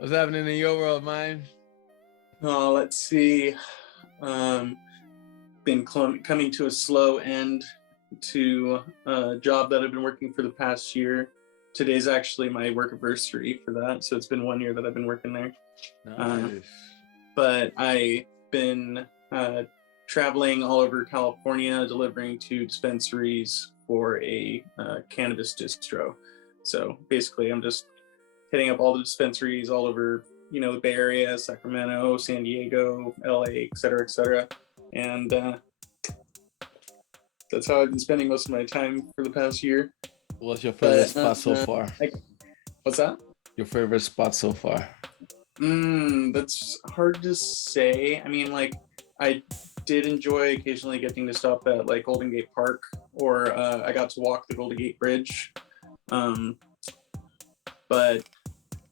What's happening in your world, man? Let's see. Um, been coming to a slow end to a job that I've been working for the past year. Today's actually my work anniversary for that, so it's been 1 year that I've been working there. Nice. But I've been traveling all over California, delivering to dispensaries for a cannabis distro. So basically, I'm just hitting up all the dispensaries all over, the Bay Area, Sacramento, San Diego, LA, et cetera, and that's how I've been spending most of my time for the past year. What's your favorite spot so uh, far? What's that? Your favorite spot so far? That's hard to say. I mean, I did enjoy occasionally getting to stop at like Golden Gate Park, or I got to walk the Golden Gate Bridge. But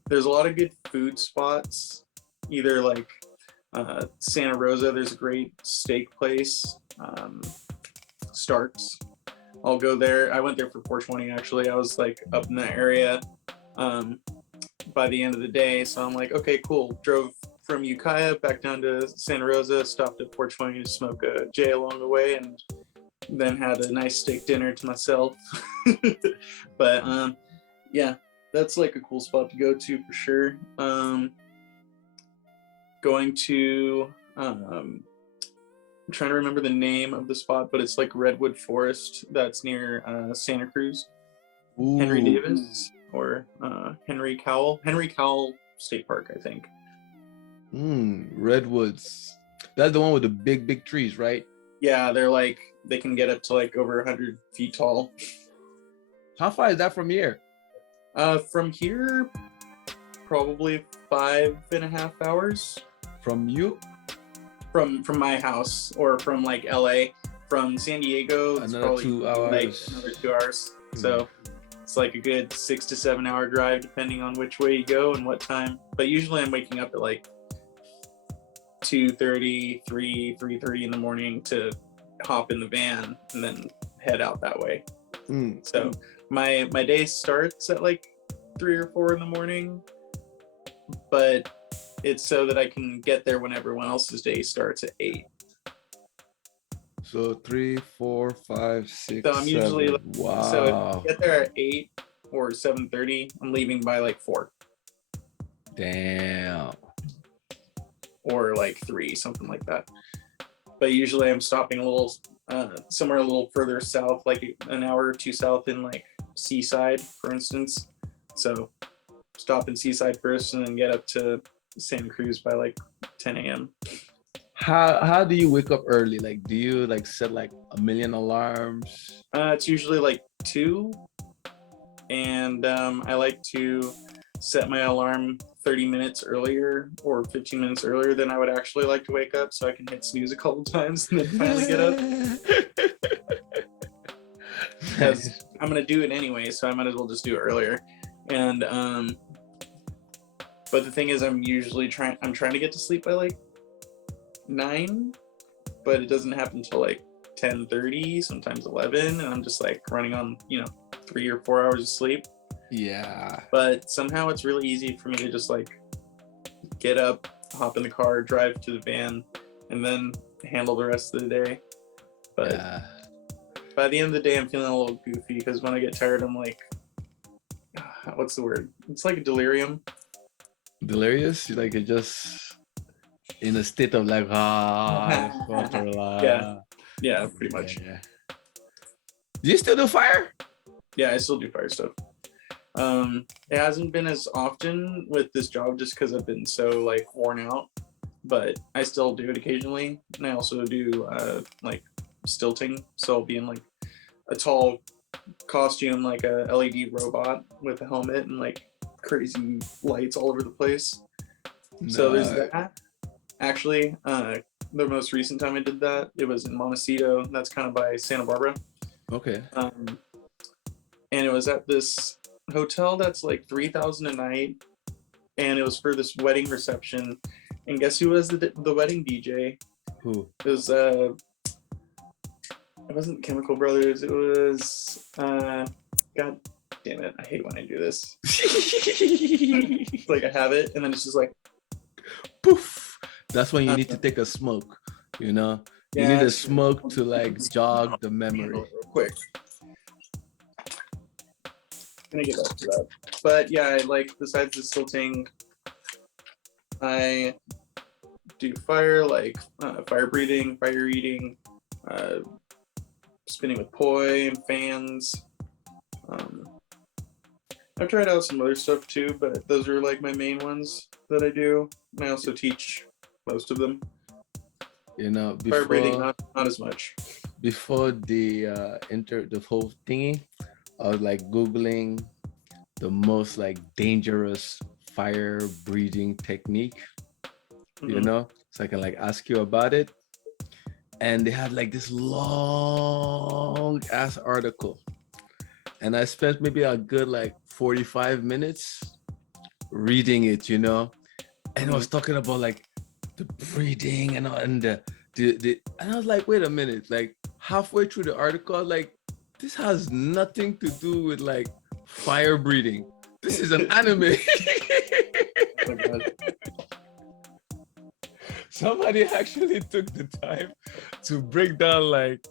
there's a lot of good food spots, either like Santa Rosa, there's a great steak place, Starks. I'll go there. I went there for 420 actually. I was like up in that area by the end of the day. So I'm like, okay, cool. Drove from Ukiah back down to Santa Rosa, stopped at 420 to smoke a J along the way, and then had a nice steak dinner to myself. But yeah, that's like a cool spot to go to for sure. Going to I'm trying to remember the name of the spot, but it's like Redwood Forest that's near Santa Cruz. Ooh. Henry Davis or Henry Cowell State Park, I think. Redwoods. That's the one with the big trees, right? Yeah, they can get up to like over 100 feet tall. How far is that from here? From here, probably 5.5 hours. From you? From my house, or from like LA. From San Diego, it's another probably 2 hours. like another 2 hours. So it's like a good 6 to 7 hour drive, depending on which way you go and what time. But usually I'm waking up at like 2:30, 3:30 in the morning to hop in the van and then head out that way. So my day starts at like 3 or 4 in the morning, but it's so that I can get there when everyone else's day starts at 8. So 3, 4, 5, 6. So I'm usually 7. Wow. So if I get there at 8 or 7:30, I'm leaving by like 4. Damn. Or like 3, something like that. But usually I'm stopping a little somewhere a little further south, like an hour or two south in like Seaside, for instance. So stop in Seaside first and then get up to Santa Cruz by like 10 a.m. How do you wake up early? Like, do you like set like a million alarms? It's usually like 2, and I like to set my alarm 30 minutes earlier or 15 minutes earlier than I would actually like to wake up, so I can hit snooze a couple times and then finally get up. Because I'm gonna do it anyway, so I might as well just do it earlier. And but the thing is, I'm trying to get to sleep by like 9, but it doesn't happen until like 10:30, sometimes 11, and I'm just like running on 3 or 4 hours of sleep. Yeah. But somehow it's really easy for me to just like get up, hop in the car, drive to the van, and then handle the rest of the day. But yeah. By the end of the day, I'm feeling a little goofy because when I get tired, I'm like, what's the word? It's like a delirium. Delirious? Like you're just in a state of like, yeah, pretty much. Yeah. Do you still do fire? Yeah, I still do fire stuff. It hasn't been as often with this job just because I've been so like worn out, but I still do it occasionally. And I also do like stilting, so I'll be in like a tall costume, like a LED robot with a helmet and like crazy lights all over the place. No. So there's that. Actually, the most recent time I did that, it was in Montecito. That's kind of by Santa Barbara. Okay. And it was at this hotel that's like $3,000 a night, and it was for this wedding reception. And guess who was the wedding DJ? Who? It was it wasn't Chemical Brothers. It was god damn it, I hate when I do this. It's like I have it, and then it's just like poof. That's when you need to take a smoke. You know, you need a smoke to like jog the memory. Real quick. Gonna get back to that. But yeah, I like besides the silting, I do fire, like fire breathing, fire eating, spinning with poi and fans. I've tried out some other stuff too, but those are like my main ones that I do. And I also teach most of them. You know, Fire breathing, not as much. Before the the whole thingy, I was like Googling the most like dangerous fire breathing technique, you know, so I can like ask you about it. And they had like this long ass article, and I spent maybe a good like 45 minutes reading it, you know, and I was talking about like the breathing and the and I was like, wait a minute, like halfway through the article, I was like, this has nothing to do with like fire breathing. This is an anime. Oh my God. Somebody actually took the time to break down like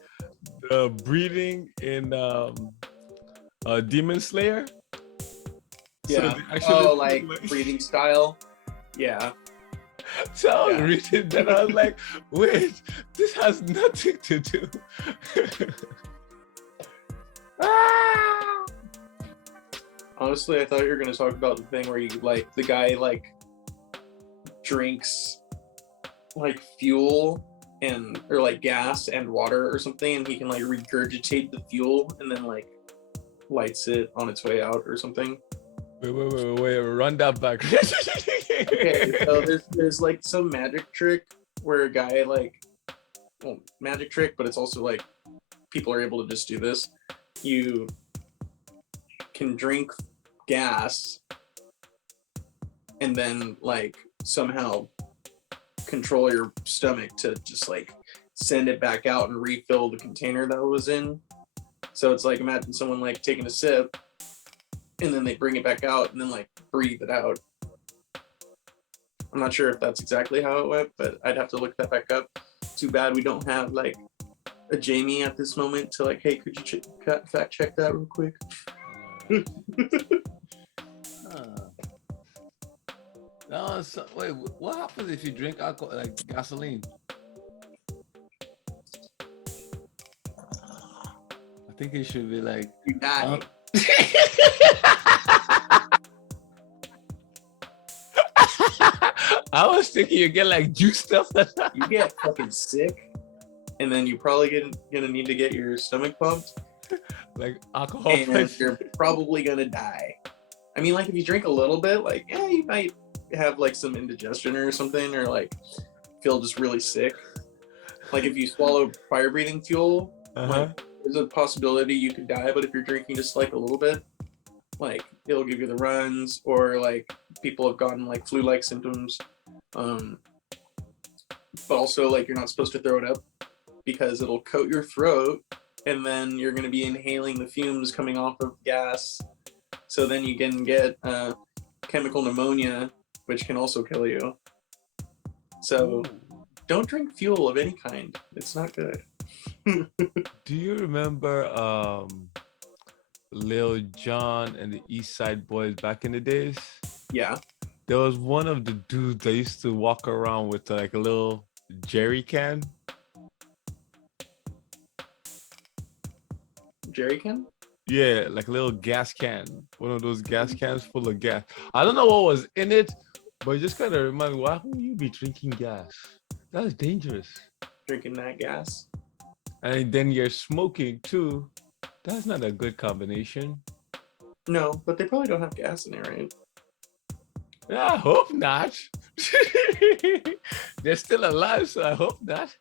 the breathing in Demon Slayer. Yeah. So like breathing style. Yeah. So I was reading that, I was like, wait, this has nothing to do. Honestly, I thought you were going to talk about the thing where you like the guy like drinks like fuel and or like gas and water or something, and he can like regurgitate the fuel and then like lights it on its way out or something. Wait, run that back. Okay, so there's like some magic trick where a guy like, well, magic trick, but it's also like people are able to just do this. You can drink gas and then like somehow control your stomach to just like send it back out and refill the container that it was in. So it's like, imagine someone like taking a sip and then they bring it back out and then like breathe it out. I'm not sure if that's exactly how it went, but I'd have to look that back up. Too bad we don't have like a Jamie at this moment to like, hey, could you fact check that real quick? No, so, wait, what happens if you drink alcohol, like gasoline? I think it should be like, You die. I was thinking you get like juice stuff. You get fucking sick, and then you probably gonna need to get your stomach pumped, like alcohol. And you're probably gonna die. I mean, like if you drink a little bit, like yeah, you might have like some indigestion or something, or like feel just really sick. Like if you swallow fire breathing fuel, like, there's a possibility you could die. But if you're drinking just like a little bit, like it'll give you the runs, or like people have gotten like flu-like symptoms. But also like you're not supposed to throw it up because it'll coat your throat, and then you're going to be inhaling the fumes coming off of gas. So then you can get chemical pneumonia, which can also kill you. So don't drink fuel of any kind. It's not good. Do you remember Lil Jon and the East Side Boys back in the days? Yeah. There was one of the dudes that used to walk around with like a little jerry can. Jerry can? Yeah, like a little gas can. One of those gas cans full of gas. I don't know what was in it, but it just kind of reminded me, why would you be drinking gas? That's dangerous. Drinking that gas. And then you're smoking too. That's not a good combination. No, but they probably don't have gas in there, right? Yeah, I hope not. They're still alive, so I hope not.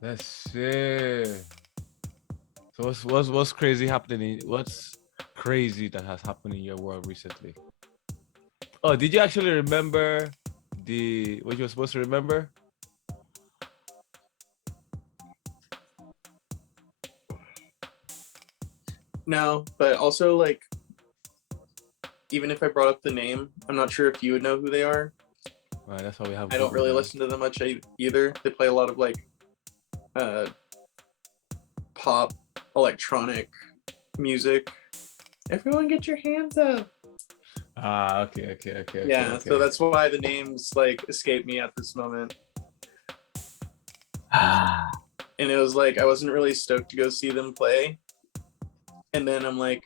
Let's see. So what's crazy happening? What's crazy that has happened in your world recently? Oh, did you actually remember what you were supposed to remember? No, but also like even if I brought up the name, I'm not sure if you would know who they are. Right, that's why we have I don't Google really now. listen to them much either. They play a lot of like uh, pop, electronic music. Everyone, get your hands up. Ah, okay. Yeah, so that's why the names like escape me at this moment. Ah, And it was like I wasn't really stoked to go see them play. And then I'm like,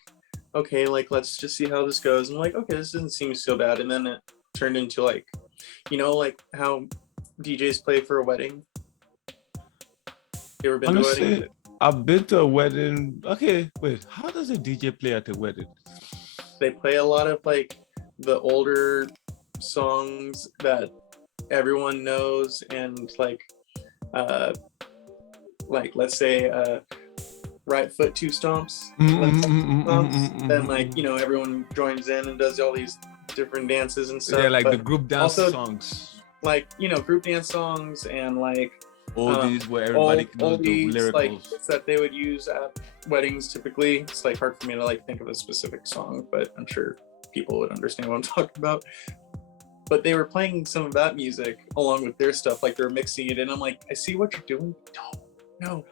okay, like let's just see how this goes. I'm like, okay, this doesn't seem so bad. And then it turned into like, like how DJs play for a wedding. You ever been to a wedding? honestly, I've been to a wedding. Okay, wait. How does a DJ play at a wedding? They play a lot of like the older songs that everyone knows, and uh let's say right foot two stomps, then like everyone joins in and does all these different dances and stuff. Yeah, like the but group dance also songs. like group dance songs and like Oldies where everybody knows the oldies, like lyricals. that they would use at weddings typically. It's like hard for me to like think of a specific song, but I'm sure people would understand what I'm talking about. But they were playing some of that music along with their stuff, like they're mixing it, and I'm like, I see what you're doing. No,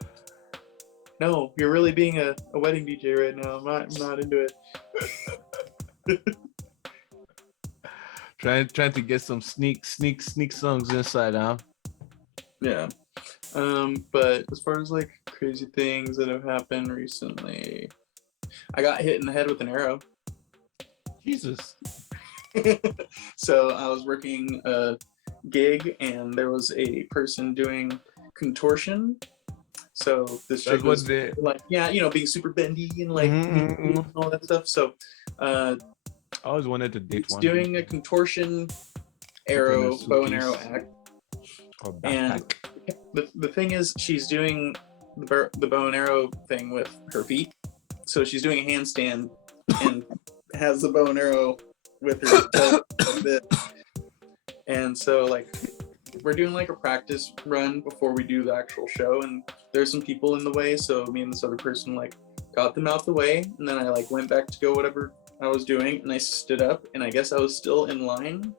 you're really being a wedding DJ right now. I'm not into it. Trying to get some sneak songs inside, huh? Yeah. But as far as like crazy things that have happened recently, I got hit in the head with an arrow. Jesus. So I was working a gig and there was a person doing contortion. So this chick was like, being super bendy and like and all that stuff. So I always wanted to date one. Doing a contortion arrow, bow and arrow act. And the thing is, she's doing the bow and arrow thing with her feet. So she's doing a handstand and has the bow and arrow with her toe like this. And so like we're doing like a practice run before we do the actual show, and there's some people in the way. So me and this other person like got them out the way, and then I like went back to go whatever I was doing, and I stood up, and I guess I was still in line,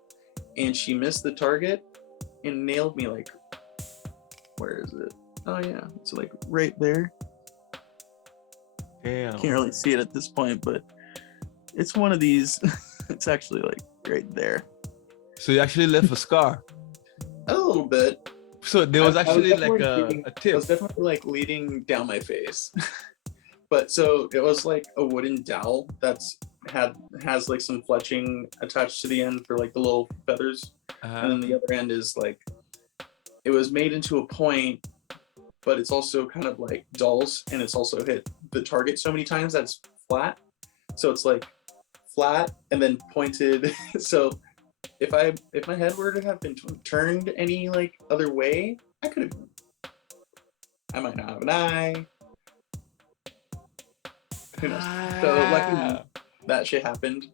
and she missed the target and nailed me like, where is it? Oh yeah, it's like right there. Damn. Can't really see it at this point, but it's one of these. It's actually like right there. So you actually left a scar? A little bit. So there was actually like a tip. I was definitely like leading down my face. But so it was like a wooden dowel has like some fletching attached to the end for like the little feathers. And then the other end is like, it was made into a point, but it's also kind of like dulls, and it's also hit the target so many times that it's flat. So it's like flat and then pointed. So if my head were to have been turned any like other way, I might not have an eye. Who knows? So luckily that shit happened.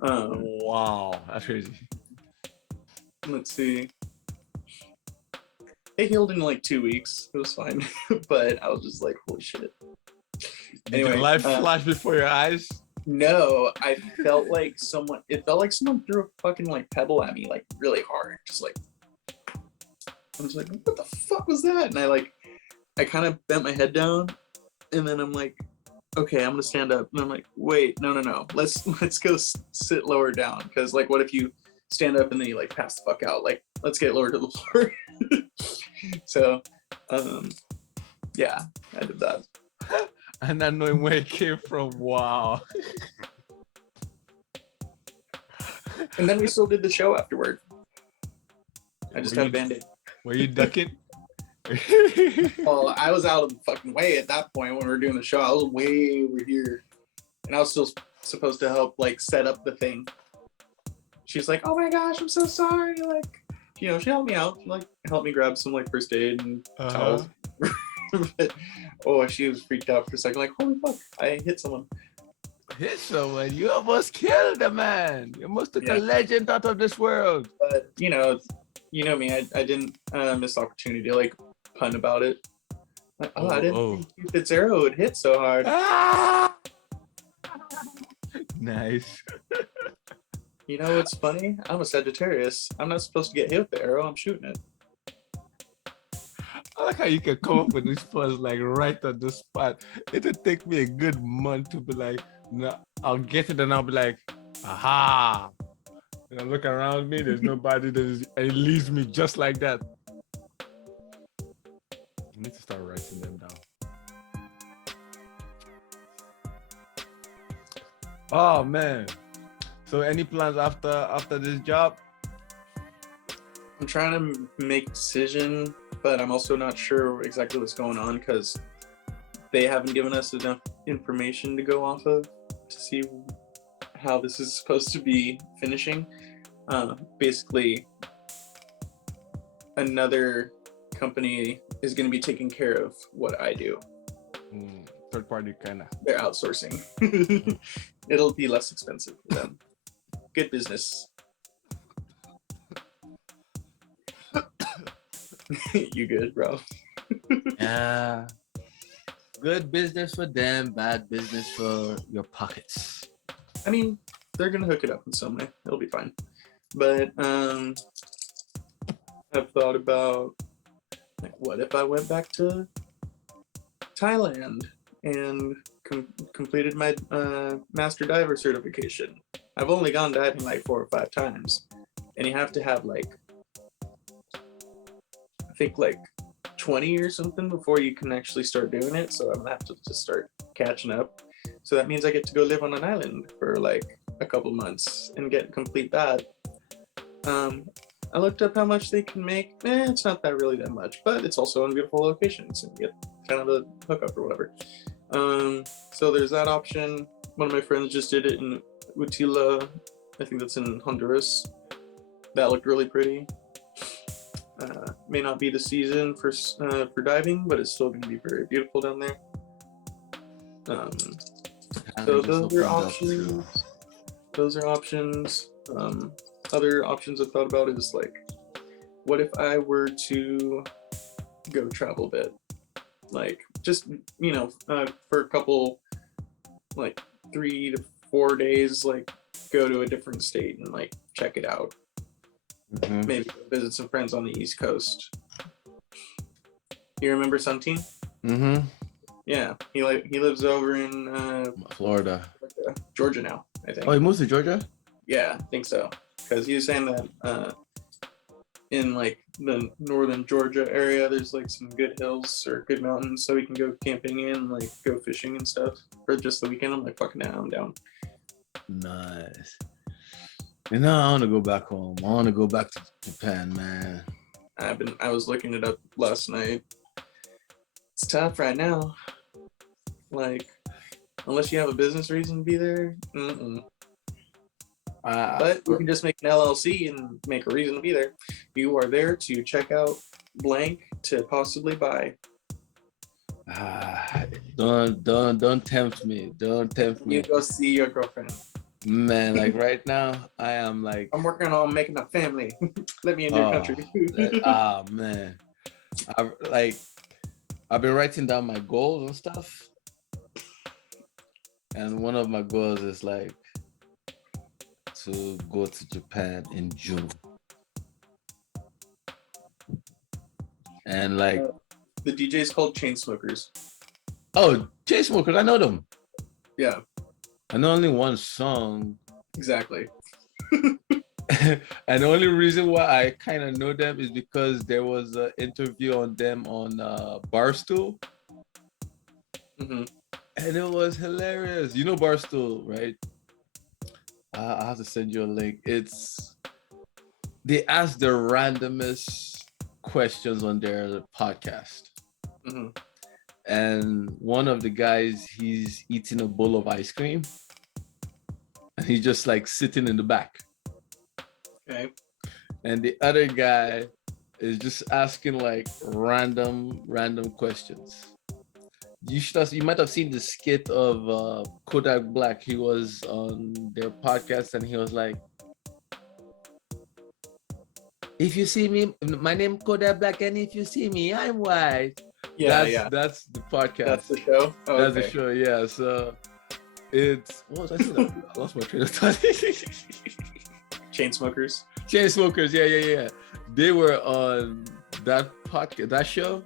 Wow, that's crazy. Let's see. It healed in like 2 weeks. It was fine. But I was just like, holy shit. Anyway, did life flash before your eyes? No, I felt like someone threw a fucking like pebble at me like really hard. Just like, I was like, what the fuck was that? And I kind of bent my head down, and then I'm like, okay, I'm gonna stand up. And I'm like, wait, no. Let's go sit lower down. Because like, what if you stand up and then you like pass the fuck out? Like, let's get lower to the floor. So, yeah, I did that. And not knowing where it came from. Wow. And then we still did the show afterward. I just had a Band-Aid. Were you ducking? Well, I was out of the fucking way at that point when we were doing the show. I was way over here. And I was still supposed to help like set up the thing. She's like, oh my gosh, I'm so sorry. Like, she helped me out. Like, helped me grab some like first aid and towels. But, she was freaked out for a second. Like, holy fuck, I hit someone. Hit someone? You almost killed a man. You almost took a legend out of this world. But you know me. I didn't miss the opportunity to like pun about it. Like, oh, I Oh, didn't oh. think Cupid's arrow would hit so hard. Ah! Nice. You know what's funny? I'm a Sagittarius. I'm not supposed to get hit with the arrow. I'm shooting it. I like how you can come up with these puns like right on the spot. It'll take me a good month to be like, no, I'll get it and I'll be like, aha. And I look around me, there's nobody and it leaves me just like that. I need to start writing them down. Oh man. So any plans after this job? I'm trying to make a decision, but I'm also not sure exactly what's going on because they haven't given us enough information to go off of to see how this is supposed to be finishing. Basically, another company is going to be taking care of what I do. Third party kind of. They're outsourcing. It'll be less expensive for them. Good business. You good, bro? Yeah. Good business for them, bad business for your pockets. I mean, they're gonna hook it up in some way. It'll be fine. But I've thought about like, what if I went back to Thailand and completed my master diver certification. I've only gone diving like 4 or 5 times, and you have to have like I think like 20 or something before you can actually start doing it. So I'm gonna have to just start catching up. So that means I get to go live on an island for like a couple months and get complete that. I looked up how much they can make. It's not that really that much, but it's also in beautiful locations and you get kind of a hookup or whatever. So there's that option. One of my friends just did it in Utila. I think that's in Honduras. That looked really pretty. May not be the season for diving, but it's still going to be very beautiful down there. So those are options. Those are options. Other options I thought about is like, what if I were to go travel a bit? Like just, for a couple, like 3 to 4 days, like go to a different state and like check it out. Mm-hmm. Maybe visit some friends on the East Coast. You remember Santin? Mm-hmm. Yeah, he lives over in Florida, Georgia now, I think. Oh, he moved to Georgia? Yeah, I think so. Because he was saying that in like the northern Georgia area, there's like some good hills or good mountains, so we can go camping in, like go fishing and stuff for just the weekend. I'm like, fucking now, I'm down. Nice. I want to go back home. I want to go back to Japan, man. I was looking it up last night. It's tough right now. Like, unless you have a business reason to be there. But you can just make an LLC and make a reason to be there. You are there to check out blank to possibly buy. Don't tempt me. Don't tempt me. You go see your girlfriend. Man, like right now, I am like I'm working on making a family. Let me in your country. Man, I've been writing down my goals and stuff, and one of my goals is like to go to Japan in June, and like the DJ is called Chainsmokers. Oh, Chainsmokers, I know them. Yeah. I know only one song. Exactly. And the only reason why I kind of know them is because there was an interview on them on Barstool. Mm-hmm. And it was hilarious. You know Barstool, right? I have to send you a link. They ask the randomest questions on their podcast. Mm-hmm. And one of the guys, he's eating a bowl of ice cream. And he's just like sitting in the back. Okay. And the other guy is just asking like random questions. You might have seen the skit of Kodak Black. He was on their podcast and he was like, if you see me, my name Kodak Black, and if you see me, I'm white. Yeah, yeah. That's the podcast. That's the show. Oh, That's the okay. show. Yeah. So it's what was I saying? I lost my train of thought. Chain smokers. Chain smokers. Yeah, yeah, yeah. They were on that podcast, that show,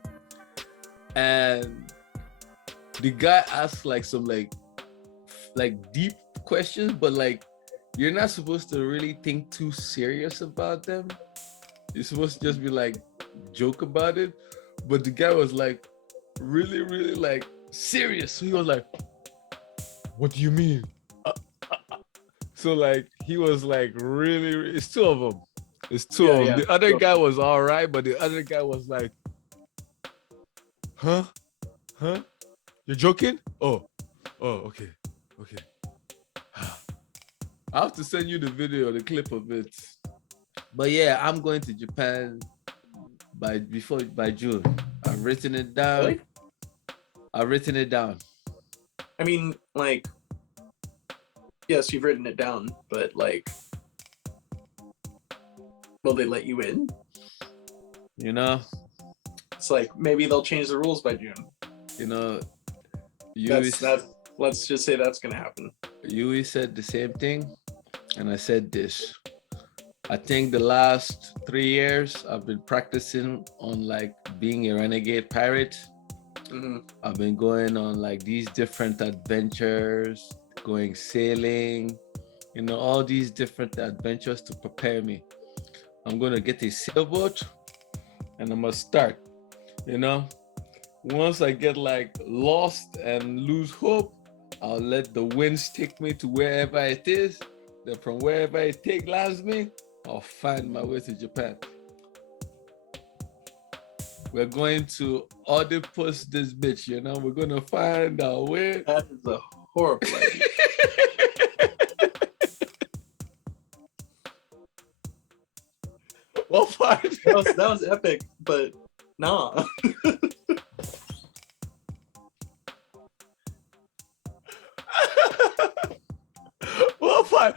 and the guy asked like some like deep questions, but like you're not supposed to really think too serious about them. You're supposed to just be like joke about it. But the guy was like really, really like serious. So he was like, "What do you mean?" So like he was like really, it's two of them. It's two Yeah, of them. yeah. The other Sure. guy was all right, but the other guy was like, "Huh? Huh? You're joking? Oh, okay, okay." I have to send you the video, the clip of it. But yeah, I'm going to Japan by June. I've written it down. Really? I've written it down. I mean, like, yes, you've written it down, but like, will they let you in? You know, It's like maybe they'll change the rules by June. you know, That's let's just say that's gonna happen. Yui said the same thing, and I said this. I think the last 3 years I've been practicing on like being a renegade pirate. Mm-hmm. I've been going on like these different adventures, going sailing, you know, all these different adventures to prepare me. I'm gonna get a sailboat and I'm gonna start, you know. Once I get like lost and lose hope, I'll let the winds take me to wherever it is. Then from wherever it lands me, I'll find my way to Japan. We're going to Oedipus this bitch, you know. We're gonna find our way. That is a horrible idea. What part? That was epic, but nah. What part?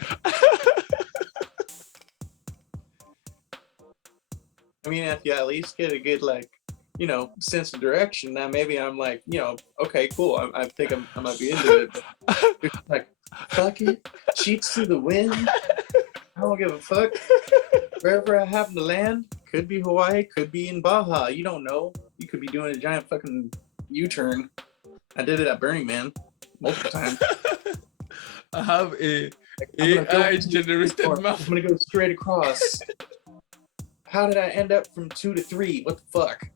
I mean, if you at least get a good, like, you know, sense of direction, now maybe I'm like, you know, okay, cool. I think I might be into it. But it's like, fuck it, sheets to the wind. I don't give a fuck. Wherever I happen to land, could be Hawaii, could be in Baja. You don't know. You could be doing a giant fucking U-turn. I did it at Burning Man multiple times. I have a I'm gonna go AI into generated this map. I'm gonna go straight across. How did I end up from 2 to 3? What the fuck?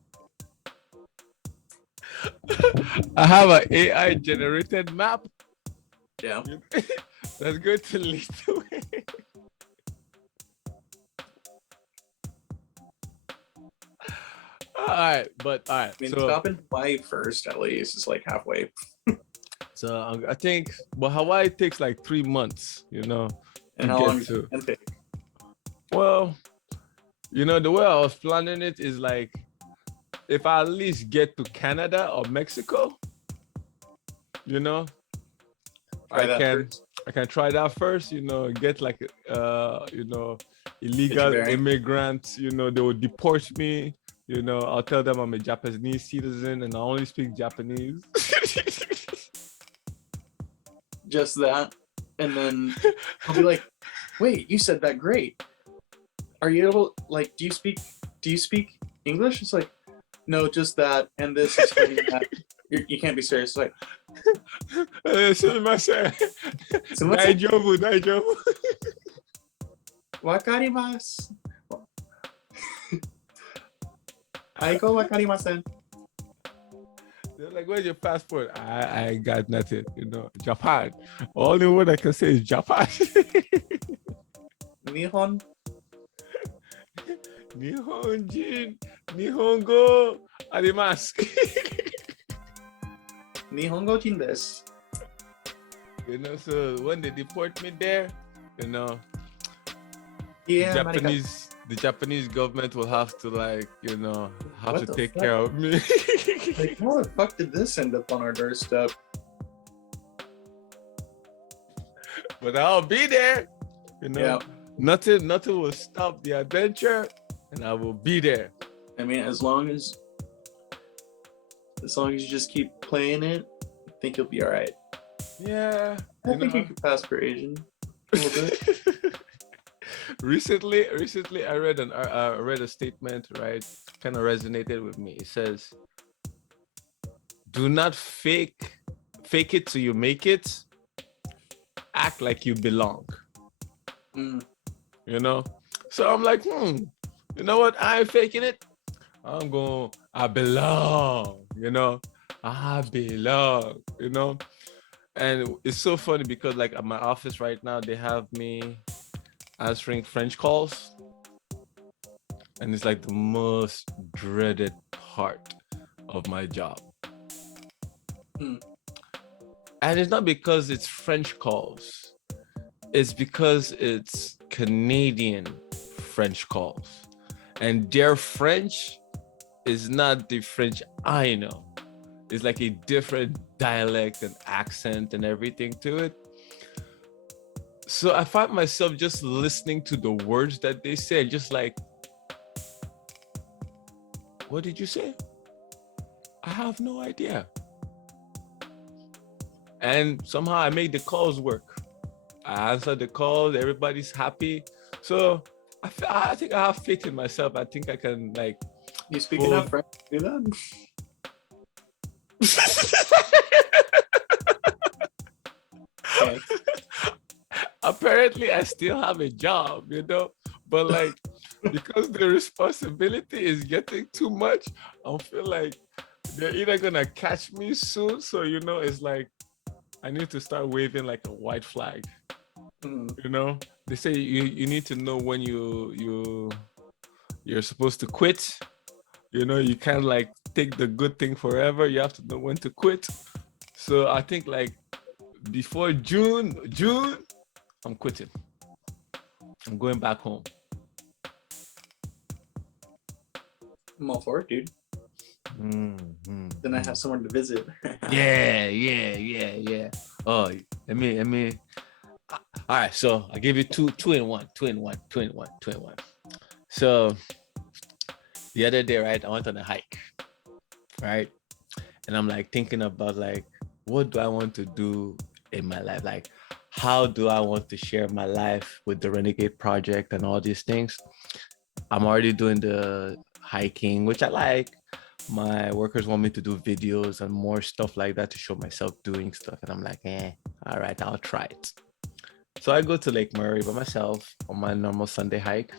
I have an AI generated map. Yeah. That's going to lead the way. All right. I mean, stop in Hawaii first, at least. It's like halfway. So I think, but Hawaii takes like 3 months, you know. And to how get long does to. it take? Well, you know, the way I was planning it is like, if I at least get to Canada or Mexico, you know, Try that can first. I can try that first, you know, get like you know, illegal bearing. immigrants, you know, they will deport me, you know, I'll tell them I'm a Japanese citizen and I only speak Japanese. Just that. And then I'll be like, wait, you said that great. Are you able, like, do you speak English? It's like, no, just that. And this is that. You can't be serious. It's like, すみません。すみません。大丈夫、大丈夫。わかります。I go わかりません。 They're like, where's your passport? I got nothing, you know. Japan. Only word I can say is Japan. 日本日本人、日本語あります。日本語人です。 You know, so when they deport me there, you know, Yeah, the Japanese government will have to, like, you know, have What to the take fuck? care of me. Like, how the fuck did this end up on our doorstep? But I'll be there, you know. Yeah. Nothing will stop the adventure, and I will be there. I mean, as long as As long as you just keep playing it, I think you'll be all right. Yeah, I think you could pass for Asian a little bit. recently, I read a statement, right? Kind of resonated with me. It says, "Do not fake it till you make it. Act like you belong." Mm. You know. So I'm like, you know what? I ain't faking it. I belong. You know, I belong. You know. And it's so funny because like at my office right now, they have me answering French calls, and it's like the most dreaded part of my job. Mm. And it's not because it's French calls, it's because it's Canadian French calls. And their French is not the French I know. It's like a different dialect and accent and everything to it. So I find myself just listening to the words that they say, just like, what did you say? I have no idea. And somehow I make the calls work. I answer the calls, everybody's happy. So I think I have faith in myself. I think I can like. You speak enough French to do that? Okay. Apparently, I still have a job, you know, but like because the responsibility is getting too much, I feel like they're either gonna catch me soon. So you know, it's like I need to start waving like a white flag. Mm. You know, they say you need to know when you're supposed to quit. You know, you can't like take the good thing forever. You have to know when to quit. So I think like before June, I'm quitting. I'm going back home. I'm all for it, dude. Then I have somewhere to visit. Yeah. Oh, let me. All right, so I give you two in one. So the other day, right, I went on a hike, right, and I'm like thinking about like what do I want to do in my life, like how do I want to share my life with the Renegade project and all these things. I'm already doing the hiking, which I like. My workers want me to do videos and more stuff like that to show myself doing stuff. And I'm like, all right, I'll try it. So I go to Lake Murray by myself on my normal Sunday hike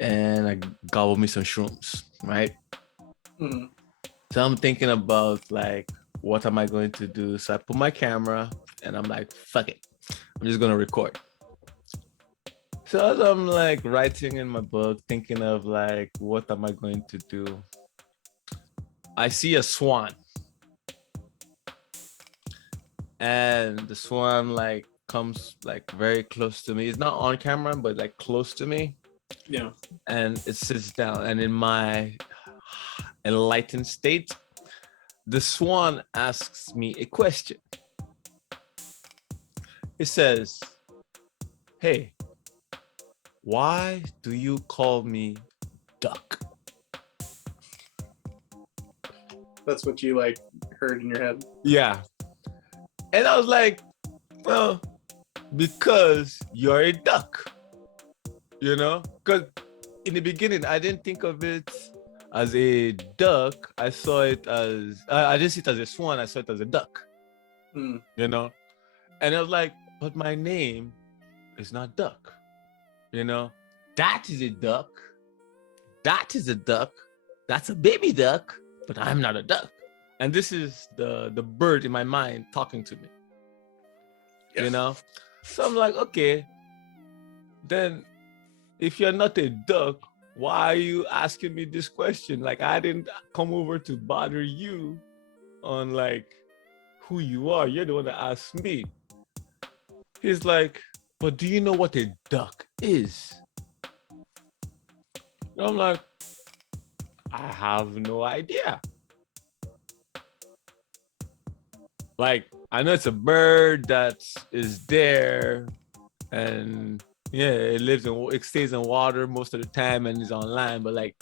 and I gobble me some shrooms, right? Mm. So I'm thinking about like, what am I going to do? So I put my camera and I'm like, fuck it. I'm just going to record. So as I'm like writing in my book, thinking of like, what am I going to do? I see a swan. And the swan like comes like very close to me. It's not on camera, but like close to me. Yeah. And it sits down. And in my enlightened state, the swan asks me a question. It says, "Hey, why do you call me Duck?" That's what you like heard in your head. Yeah. And I was like, well, because you're a duck, you know? Because in the beginning, I didn't think of it as a duck. I saw it as, I didn't see it as a swan. I saw it as a duck, you know? And I was like, but my name is not Duck, you know? That is a duck. That is a duck. That's a baby duck, but I'm not a duck. And this is the bird in my mind talking to me, you know? So I'm like, okay, then if you're not a duck, why are you asking me this question? Like, I didn't come over to bother you on like who you are. You're the one that asked me. He's like, but do you know what a duck is? And I'm like, I have no idea. Like, I know it's a bird that is there and yeah, it stays in water most of the time and is on land, but like,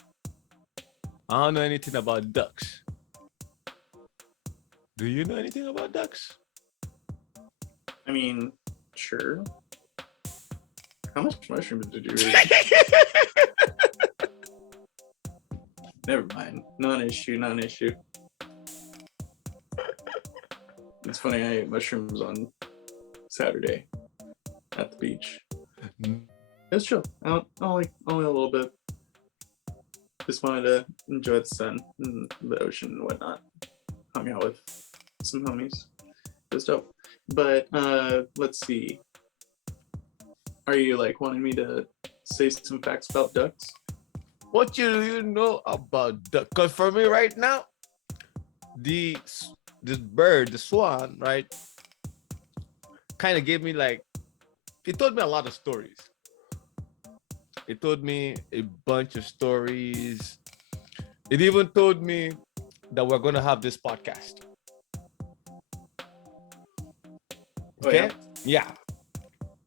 I don't know anything about ducks. Do you know anything about ducks? I mean, sure. How much mushrooms did you eat? Never mind. Not an issue. Not an issue. It's funny. I ate mushrooms on Saturday at the beach. It was chill. Only a little bit. Just wanted to enjoy the sun and the ocean and whatnot. Hung out with some homies. It was dope. But let's see. Are you like wanting me to say some facts about ducks? What do you know about duck? Because for me right now, this bird, the swan, right, kind of gave me like, it told me a lot of stories. It told me a bunch of stories. It even told me that we're going to have this podcast. Okay? Oh, yeah.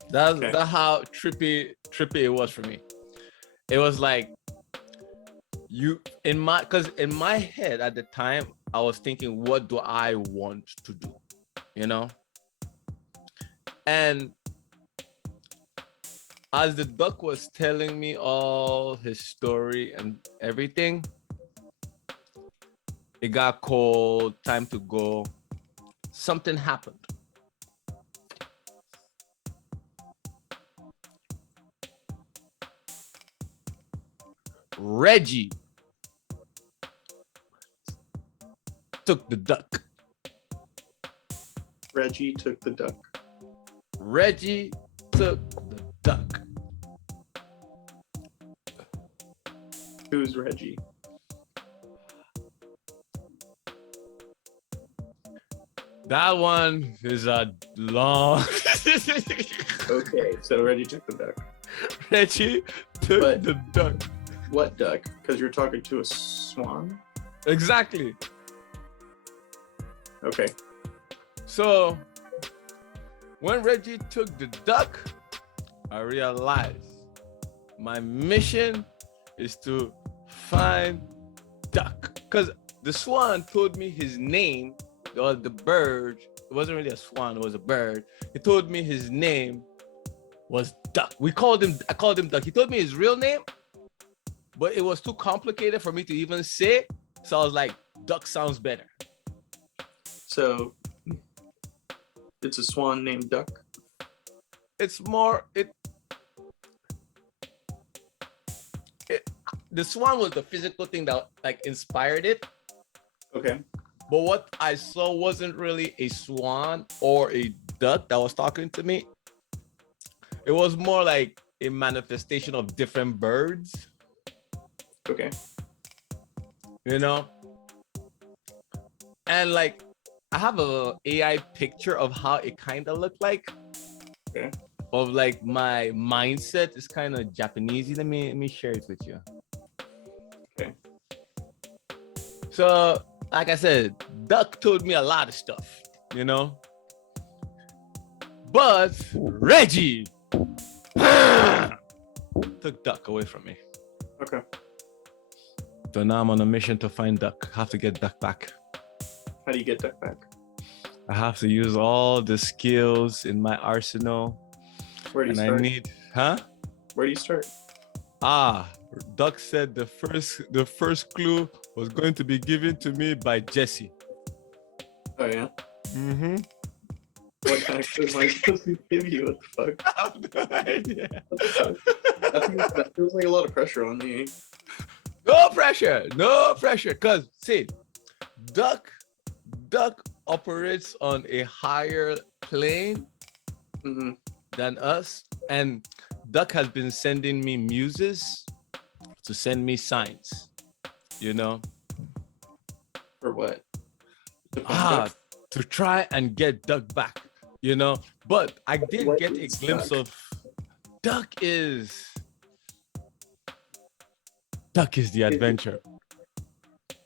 That's how trippy it was for me. It was like because in my head at the time, I was thinking, what do I want to do? You know? And as the duck was telling me all his story and everything, it got cold, time to go. Something happened. Reggie took the duck. Reggie took the duck. Reggie took the duck. Who's Reggie? That one is a long. Okay, so Reggie took the duck. Reggie took the duck. What duck? Because you're talking to a swan? Exactly. Okay. So when Reggie took the duck, I realized my mission is to find duck. Because the swan told me his name, or the bird, it wasn't really a swan, it was a bird. He told me his name was Duck. I called him Duck. He told me his real name, but it was too complicated for me to even say. So I was like, Duck sounds better. So it's a swan named Duck? It's more, the swan was the physical thing that like inspired it. Okay. But what I saw wasn't really a swan or a duck that was talking to me. It was more like a manifestation of different birds. Okay. You know? And like, I have a AI picture of how it kind of looked like. Okay. Of like my mindset is kind of Japanesey. Let me share it with you. Okay. So, like I said, Duck told me a lot of stuff, you know? But Reggie took Duck away from me. Okay. So now I'm on a mission to find Duck. I have to get Duck back. How do you get Duck back? I have to use all the skills in my arsenal. Where do you start? I need, huh? Where do you start? Duck said the first clue was going to be given to me by Jesse. Oh yeah. Mm-hmm. What kind of clue am I supposed to give you? What the fuck? I have no idea. That feels like a lot of pressure on me. No pressure. Cause see, Duck operates on a higher plane than us, and Duck has been sending me muses to send me signs. You know. For what? To try and get Duck back. You know, but I did get a glimpse of Duck is the adventure.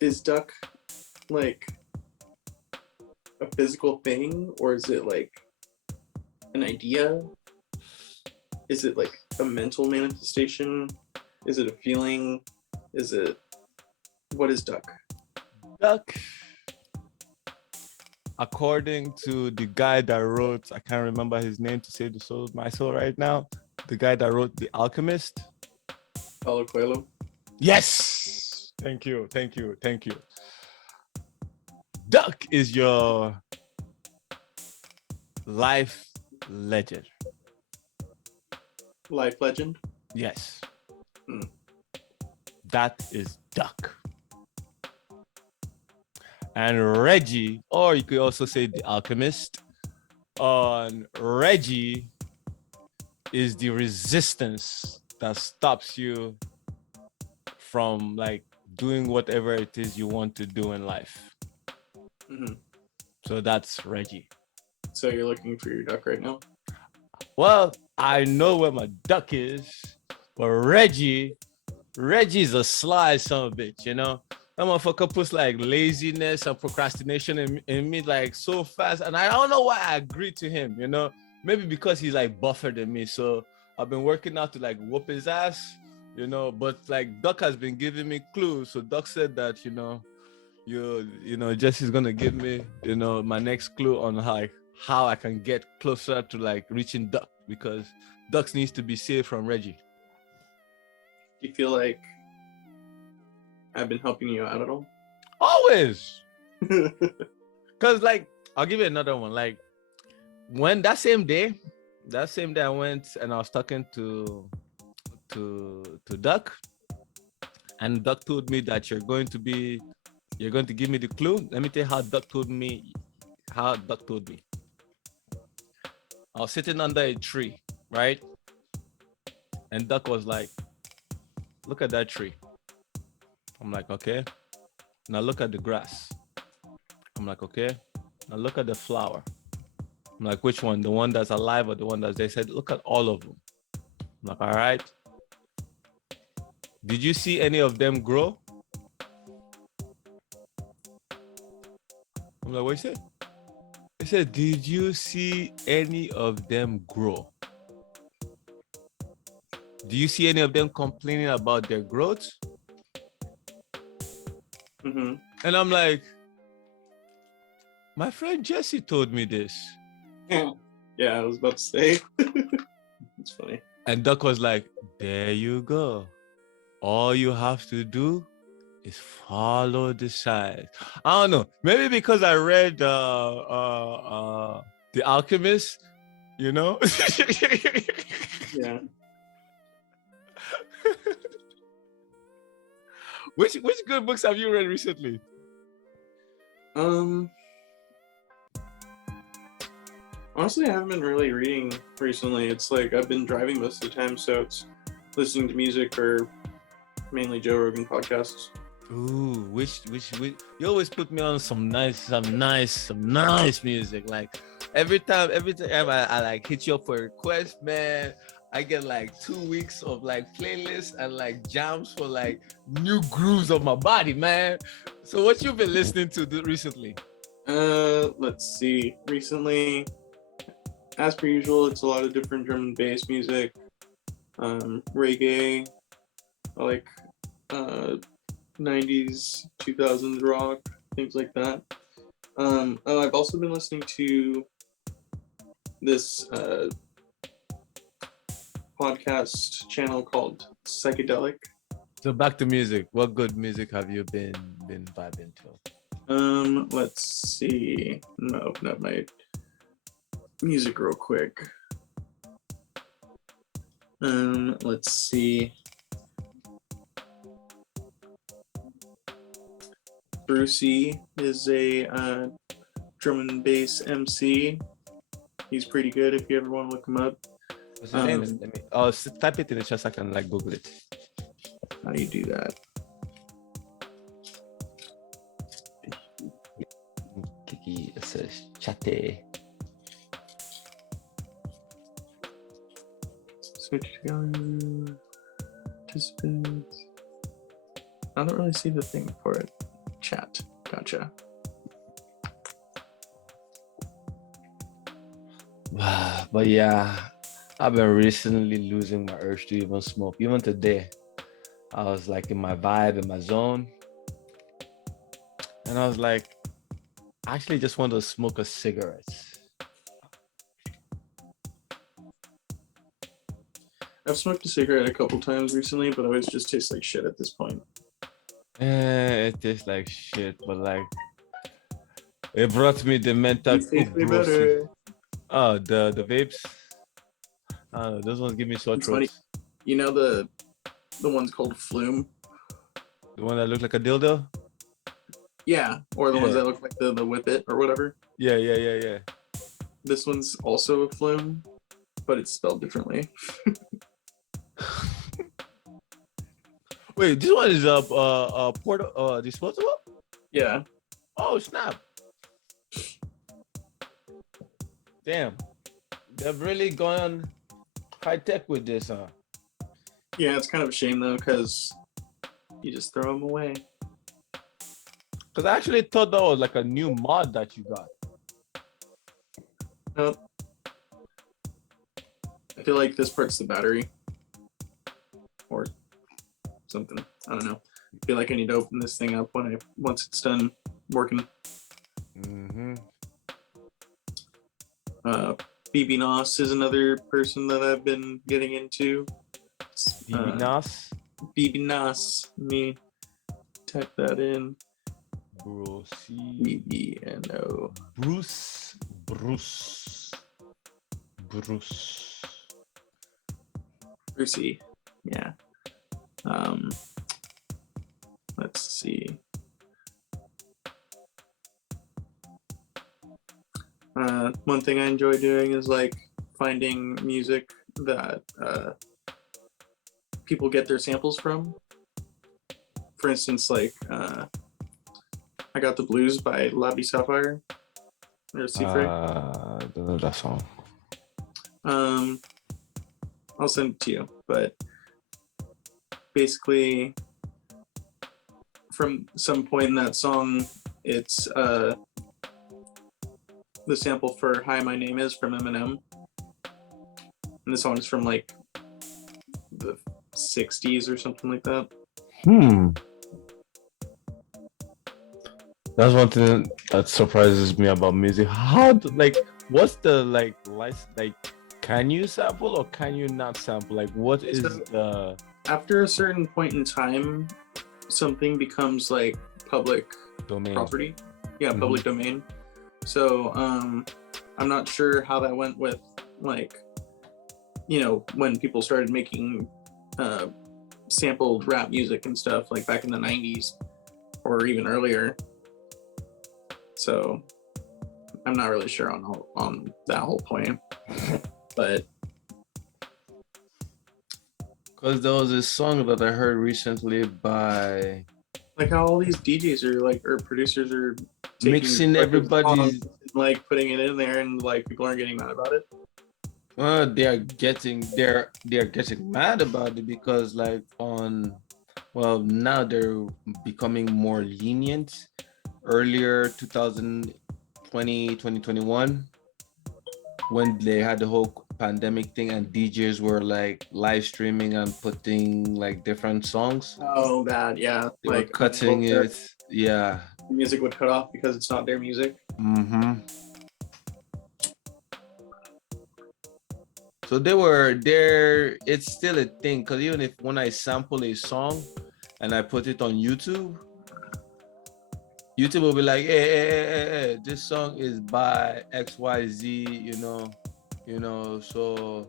Is Duck like a physical thing, or is it like an idea? Is it like a mental manifestation? Is it a feeling? What is Duck? Duck according to the guy that wrote, I can't remember his name to save the soul of my soul right now. The guy that wrote The Alchemist. Paulo Coelho. Yes. Thank you. Duck is your life legend. Life legend. Yes. Hmm. That is Duck. And Reggie, or you could also say The Alchemist. Reggie is the resistance that stops you from like doing whatever it is you want to do in life. Mm-hmm. So that's Reggie. So you're looking for your duck right now? Well, I know where my duck is, but Reggie's a sly son of a bitch, you know? That motherfucker puts like laziness and procrastination in me like so fast. And I don't know why I agreed to him, you know? Maybe because he's like buffer than me. So I've been working out to like whoop his ass, you know? But like Duck has been giving me clues. So Duck said that, you know, Jesse's gonna give me, you know, my next clue on how I can get closer to like reaching Duck, because Ducks needs to be saved from Reggie. Do you feel like I've been helping you out at all? Always. Cause like I'll give you another one. Like when that same day I went and I was talking to Duck, and Duck told me that you're going to give me the clue. Let me tell you how Duck told me. I was sitting under a tree, right? And Duck was like, look at that tree. I'm like, okay. Now look at the grass. I'm like, okay. Now look at the flower. I'm like, which one? The one that's alive or the one that's, they said, look at all of them. I'm like, all right. Did you see any of them grow? I'm like, what you say? They said, did you see any of them grow? Do you see any of them complaining about their growth? Mm-hmm. And I'm like, my friend Jesse told me this. Yeah, I was about to say. It's funny. And Duck was like, there you go. All you have to do is follow the signs. I don't know. Maybe because I read The Alchemist, you know? Yeah. Which good books have you read recently? Honestly, I haven't been really reading recently. It's like I've been driving most of the time, so it's listening to music or mainly Joe Rogan podcasts. Ooh, which you always put me on some nice music. Like every time I like hit you up for a request, man, I get like 2 weeks of like playlists and like jams for like new grooves of my body, man. So what you've been listening to recently? Let's see. Recently, as per usual, it's a lot of different drum and bass music, reggae, like 90s, 2000s rock, things like that. I've also been listening to this podcast channel called Psychedelic. So back to music. What good music have you been vibing to? Let's see. I'm gonna open up my music real quick. Let's see. Brucey is a drum and bass MC. He's pretty good if you ever want to look him up. What's his name? Type it in the chat so I can like Google it. How do you do that? Kiki says chatte. Switch participants. I don't really see the thing for it. Chat. Gotcha. But yeah, I've been recently losing my urge to even smoke. Even today, I was like in my vibe, in my zone. And I was like, I actually just want to smoke a cigarette. I've smoked a cigarette a couple times recently, but it always just tastes like shit at this point. It tastes like shit, but like it brought me the mental These taste way brosi. better. Oh, the vapes. Those ones give me sore It's funny. throats. You know the ones called Flume? The one that look like a dildo. Yeah, or the ones Yeah. that look like the Whippet or whatever. Yeah. This one's also a Flume, but it's spelled differently. Wait, this one is disposable? Yeah. Oh snap! Damn, they've really gone high tech with this, huh? Yeah, it's kind of a shame though, because you just throw them away. Because I actually thought that was like a new mod that you got. Nope. I feel like this part's the battery. Or something. I don't know. I feel like I need to open this thing up once it's done working. Mm-hmm. BB Nos is another person that I've been getting into. BB Nas, BB Nos. Let me type that in. BBNO. Bruce. Brucey. Yeah. Let's see. One thing I enjoy doing is like finding music that people get their samples from. For instance, like I got the blues by Labby Sapphire. Or Cifre. I don't know that song. I'll send it to you, but basically from some point in that song, it's the sample for Hi My Name Is from Eminem. And the song is from like the 60s or something like that. That's one thing that surprises me about music. What's the like can you sample or can you not sample? Like what is the after a certain point in time, something becomes like public domain property. Yeah, public domain. So I'm not sure how that went with like, when people started making sampled rap music and stuff like back in the 90s or even earlier. So I'm not really sure on that whole point. But because there was this song that I heard recently by like how all these DJs or producers are mixing everybody's, like putting it in there and like people aren't getting mad about it. they're getting mad about it because now they're becoming more lenient. Earlier 2021 when they had the whole pandemic thing and DJs were like live streaming and putting like different songs. Oh, that, yeah. They were cutting it. Yeah. Music would cut off because it's not their music. So they were there. It's still a thing because even when I sample a song and I put it on YouTube will be like, hey, this song is by XYZ, so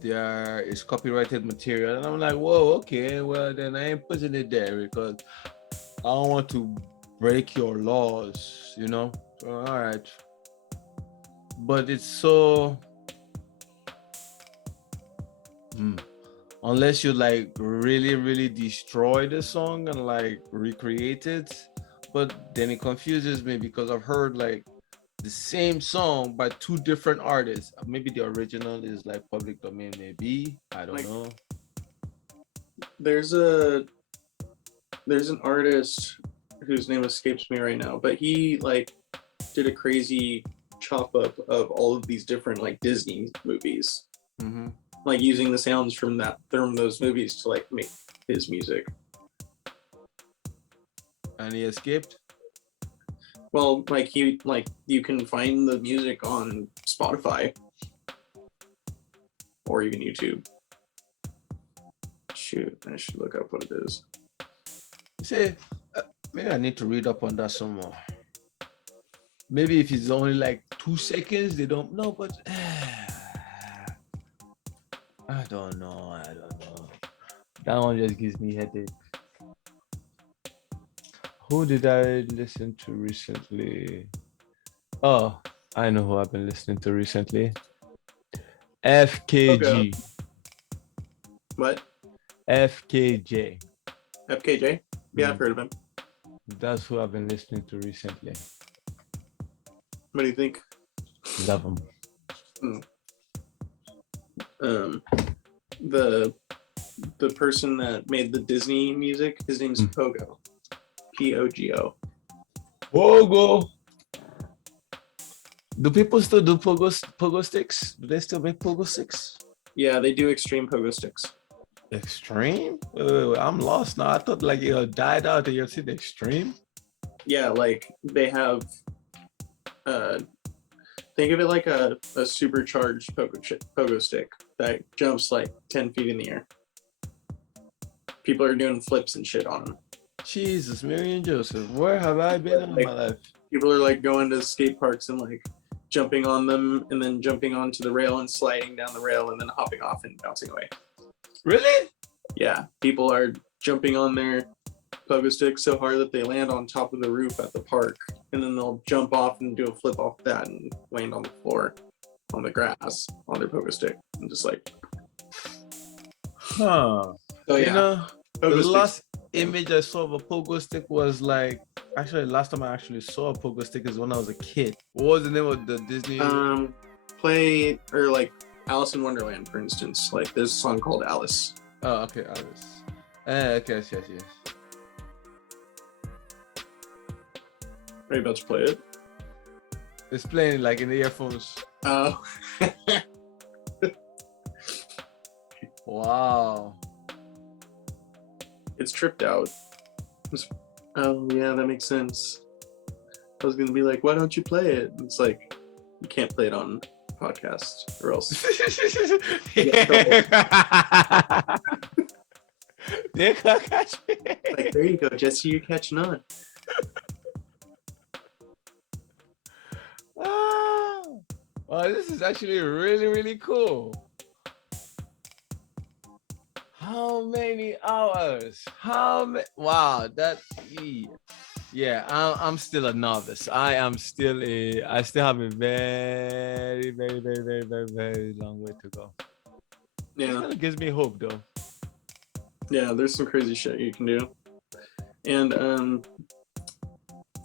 it's copyrighted material. And I'm like, whoa, okay, well then I ain't putting it there because I don't want to break your laws, So, all right. But it's so unless you like really, really destroy the song and like recreate it. But then it confuses me because I've heard like the same song by two different artists. Maybe the original is like public domain, maybe. I don't know. There's an artist whose name escapes me right now, but he like did a crazy chop up of all of these different like Disney movies. Like using the sounds from those movies to like make his music. And he escaped? Well, like you can find the music on Spotify or even YouTube. Shoot, I should look up what it is. See, maybe I need to read up on that some more. Maybe if it's only like 2 seconds, they don't know, but I don't know. That one just gives me headache. Who did I listen to recently? Oh, I know who I've been listening to recently. FKG. What? FKJ. FKJ? Yeah, I've heard of him. That's who I've been listening to recently. What do you think? Love him. The person that made the Disney music, his name's Pogo. Pogo. Pogo. Do people still do pogo sticks? Do they still make pogo sticks? Yeah, they do extreme pogo sticks. Extreme? Wait, I'm lost now. I thought like it died out and you've seen the extreme. Yeah, like they have think of it like a supercharged pogo stick that jumps like 10 feet in the air. People are doing flips and shit on them. Jesus, Mary and Joseph, where have I been in my life? People are like going to skate parks and like jumping on them and then jumping onto the rail and sliding down the rail and then hopping off and bouncing away. Really? Yeah, people are jumping on their pogo stick so hard that they land on top of the roof at the park, and then they'll jump off and do a flip off that and land on the floor, on the grass, on their pogo stick, and just like. Huh. So yeah, you know, pogo the sticks. last image I saw of a pogo stick was like, actually, last time I actually saw a pogo stick is when I was a kid. What was the name of the Disney? Play or like Alice in Wonderland, for instance. Like there's a song called Alice. Oh, okay, Alice. Okay, yes. Are you about to play it? It's playing like in the earphones. Oh. Wow. It's tripped out. Oh yeah, that makes sense. I was gonna be like, why don't you play it? And it's like, you can't play it on podcast or else. They can't catch me. Like, there you go, Jesse, you're catching on. Wow. Wow, this is actually really, really cool. How many hours? Wow, that, yeah, I'm still a novice. I still have a very, very, very, very, very, very long way to go. It Yeah, kind of gives me hope though. yeah, there's some crazy shit you can do. And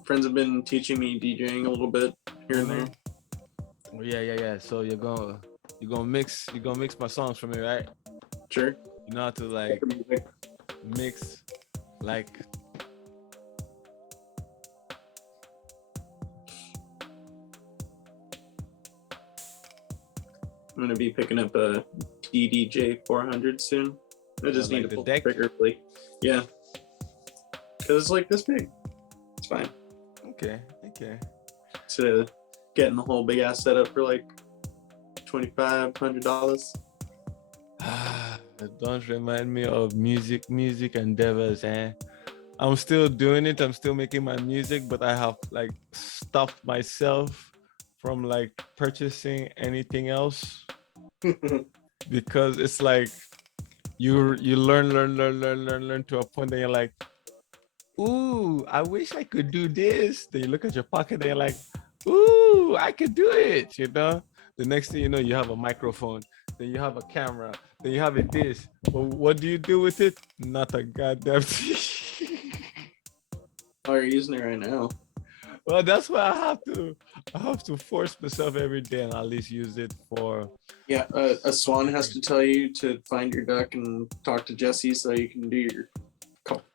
friends have been teaching me DJing a little bit here and there. Oh, yeah. So you're gonna mix my songs for me, right? Sure. You know how to like mix like I'm gonna be picking up a DDJ 400 soon. I just like need to the pull deck? the trigger, really. Yeah, because it's like this big. It's fine. okay. To getting the whole big ass setup for like $2,500. Don't remind me of music endeavors, I'm still doing it. I'm still making my music, but I have like stopped myself from like purchasing anything else because it's like you learn to a point that you're like, ooh, I wish I could do this. Then you look at your pocket and you're like, ooh, I could do it, you know? The next thing you know, you have a microphone, then you have a camera, then you have this. But what do you do with it? Not a goddamn thing. Oh, you're using it right now. Well, that's why I have to force myself every day and at least use it for. Yeah, a swan has to tell you to find your duck and talk to Jesse so you can do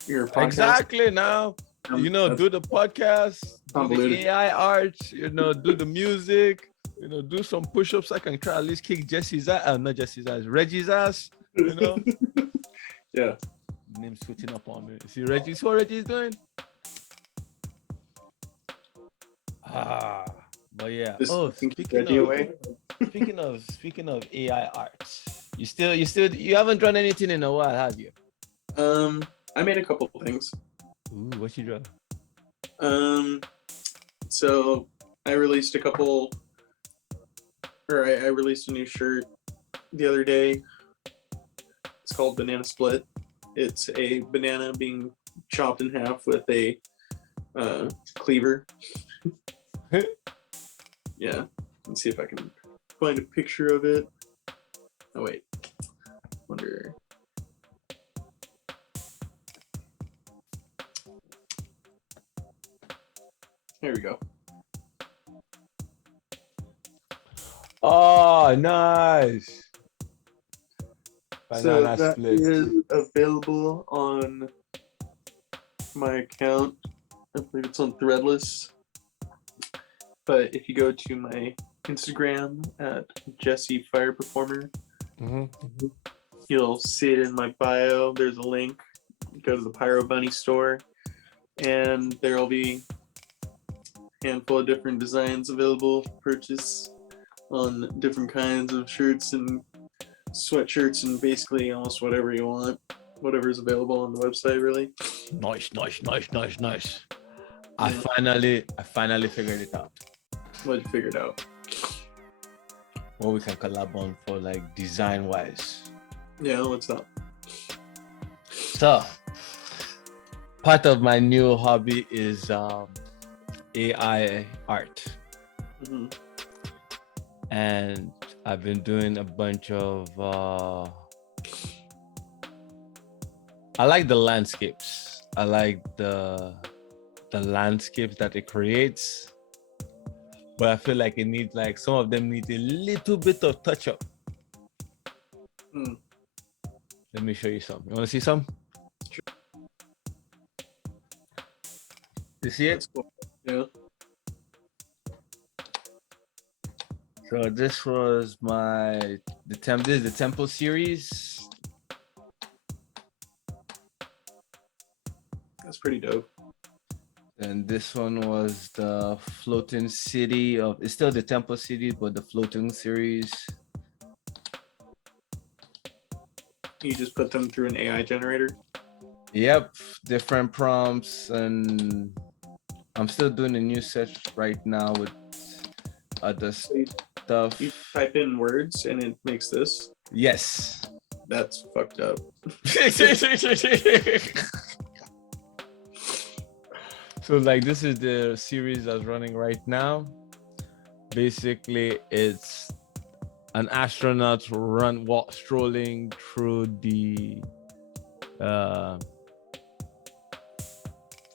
your podcast. Exactly now. Do the podcast, do convoluted. the AI art, do the music, do some push-ups. I can try at least kick Jesse's ass, not Jesse's ass, Reggie's ass, Yeah. Name switching up on me. See Reggie, what Reggie's doing? Ah, but yeah. Just Oh, fucking keep Reggie away. speaking of AI art, you haven't drawn anything in a while, have you? I made a couple things. Ooh, what you draw? So I released a couple, or I released a new shirt the other day. It's called Banana Split. It's a banana being chopped in half with a cleaver. Yeah, let's see if I can find a picture of it. Oh wait, wonder. Here we go. Oh, nice. So Banana that split. is available on my account. I believe it's on Threadless. But if you go to my Instagram at Jesse Fire Performer, you'll see it in my bio. There's a link. Go to the Pyro Bunny store, and there will be a handful of different designs available for purchase on different kinds of shirts and sweatshirts and basically almost whatever you want, whatever is available on the website, really. Nice. I Yeah. finally figured it out. What you figured out? What we can collab on for like design wise. Yeah, what's up? So part of my new hobby is AI art. Mm-hmm. And I've been doing a bunch of I like the landscapes. I like the landscapes that it creates. But I feel like it needs like some of them need a little bit of touch up. Hmm. Let me show you some. You want to see some? Sure. You see it? That's cool. Yeah. So this was this is the Temple series. That's pretty dope. And this one was the floating city of, it's still the Temple city, but the floating series. You just put them through an AI generator. Yep, different prompts, and I'm still doing a new set right now with other So stuff. you type in words and it makes this. Yes. That's fucked up. So like this is the series that's running right now. Basically, it's an astronaut strolling through the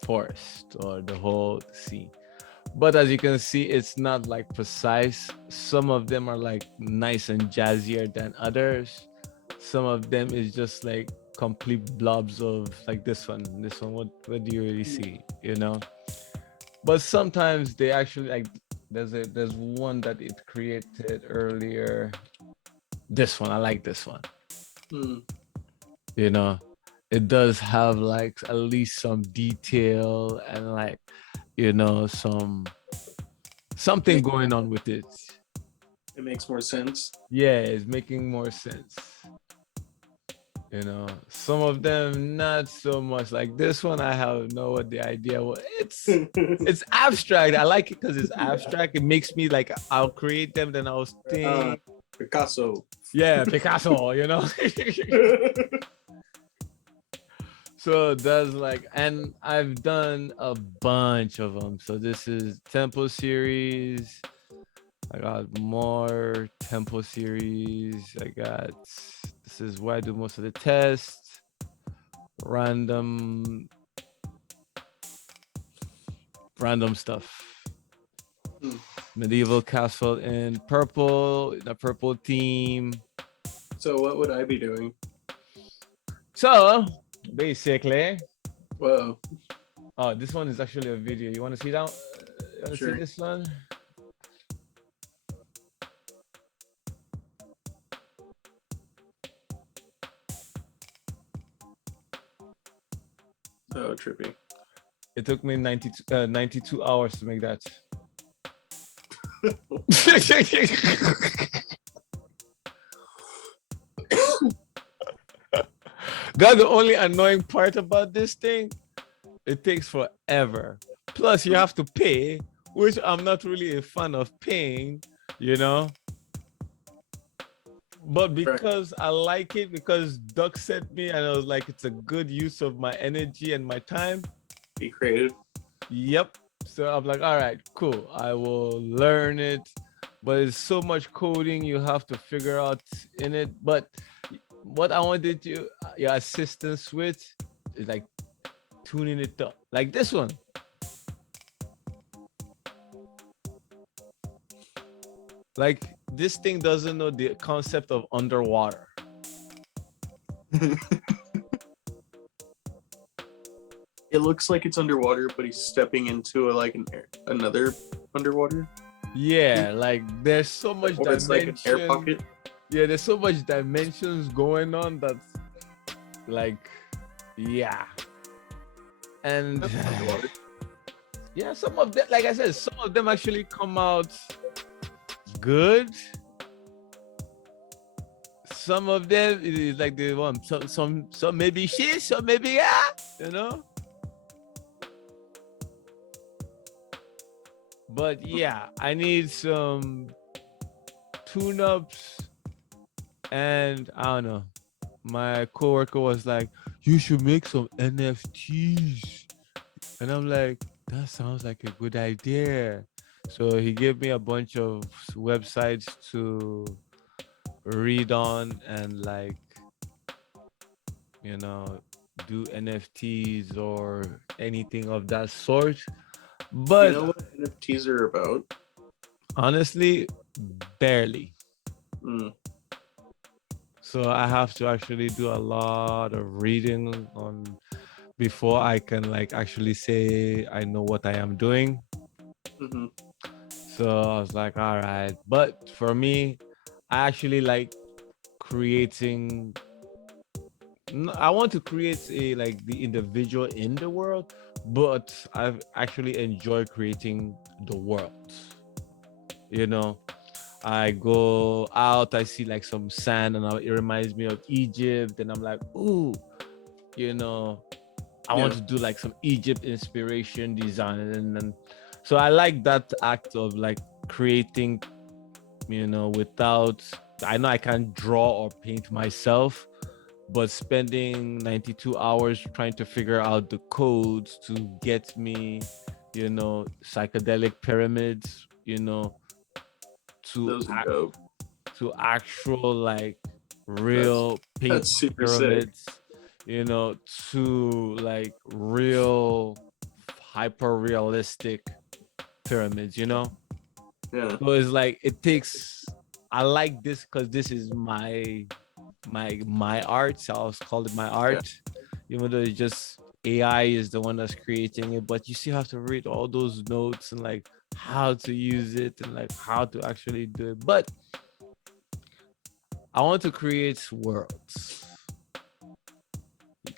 forest or the whole scene. But as you can see, it's not like precise. Some of them are like nice and jazzier than others. Some of them is just like complete blobs of like this one. What do you really see? You know? But sometimes they actually like there's one that it created earlier. This one, I like this one. Hmm. You know, it does have like at least some detail and like, you know, something going on with it. It makes more sense. Yeah, it's making more sense. You know, some of them not so much. Like this one, I have no the idea what it's abstract. I like it because it's abstract. It makes me like I'll create them, then I'll think. Picasso. Yeah, Picasso, you know. So that's like, and I've done a bunch of them. So this is Tempo series. I got more Tempo series. This is where I do most of the tests. Random stuff. Medieval castle in purple, the purple theme. So what would I be doing? So basically, Whoa. oh, this one is actually a video. You want to see that? You want to Sure. see this one? Oh, trippy. It took me 92 hours to make that. That's the only annoying part about this thing. It takes forever. Plus, you have to pay, which I'm not really a fan of paying, you know. But because I like it, because Duck sent me, and I was like, it's a good use of my energy and my time. Be creative. Yep. So I'm like, all right, cool. I will learn it. But it's so much coding you have to figure out in it. But what I wanted your assistance with is like tuning it up. Like this one. Like this thing doesn't know the concept of underwater. It looks like it's underwater, but he's stepping into another underwater. Yeah, like there's so much Or it's like an air dimension. pocket. Yeah, there's so much dimensions going on that's like, yeah. And That's underwater. yeah, some of them, like I said, some of them actually come out good. Some of them it is like they want some maybe shit, some maybe yeah, you know. But yeah, I need some tune-ups, and I don't know. My coworker was like, "You should make some NFTs," and I'm like, "That sounds like a good idea." So he gave me a bunch of websites to read on and like, you know, do NFTs or anything of that sort. You But know what NFTs are about? honestly, barely. Mm. So I have to actually do a lot of reading on before I can like actually say I know what I am doing. Mm-hmm. So I was like, all right. But for me, I actually like creating. I want to create a like the individual in the world, but I've actually enjoyed creating the world. You know, I go out, I see like some sand, and it reminds me of Egypt, and I'm like, ooh, you know, I want to do like some Egypt inspiration design, and so I like that act of like creating, you know, without. I know I can't draw or paint myself, but spending 92 hours trying to figure out the codes to get me, you know, psychedelic pyramids, you know, to Those are dope. to actual like real pink That's super pyramids, you know, to like real hyper realistic pyramids, you know. Yeah. So it's like it takes. I like this because this is my art. So I'll call it my art, even though it's just AI is the one that's creating it. But you still have to read all those notes and like how to use it and like how to actually do it. But I want to create worlds.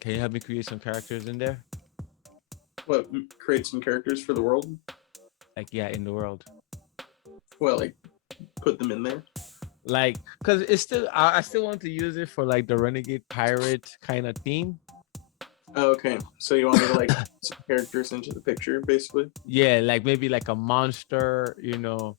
Can you help me create some characters in there? What, create some characters for the world? Like yeah, in the world. Well, like put them in there. Like, cause it's still I still want to use it for like the Renegade pirate kind of theme. Oh, okay. So you want me to like some characters into the picture, basically? Yeah, like maybe like a monster, you know,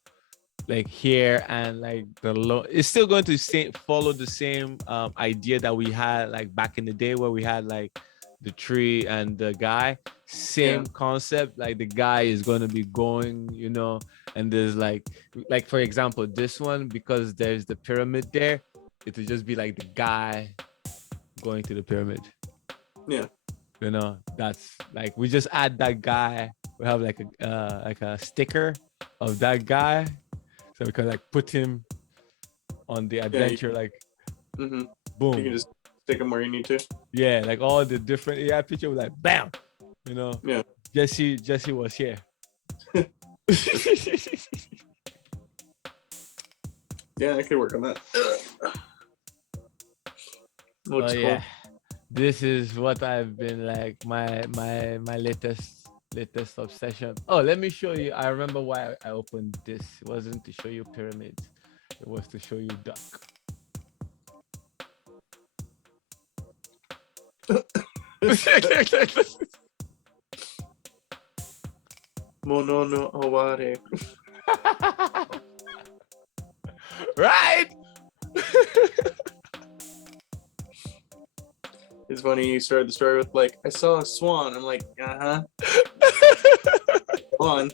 like here and like it's still going to follow the same idea that we had like back in the day where we had like the tree and the guy. Same concept, like the guy is going to be going, you know, and there's like for example this one, because there's the pyramid there, it will just be like the guy going to the pyramid. Yeah. You know, that's like we just add that guy. We have like a sticker of that guy, so we can like put him on the adventure. Like, Mm-hmm. boom. You can just stick them where you need to. Yeah, like all the different AI picture was like bam. You know. Yeah. Jesse was here. Yeah, I could work on that. Looks cool. Yeah, this is what I've been like my latest obsession. Oh, let me show you. I remember why I opened this. It wasn't to show you pyramids. It was to show you duck. Mono no aware. Right? It's funny you started the story with like, I saw a swan. I'm like, uh-huh. On.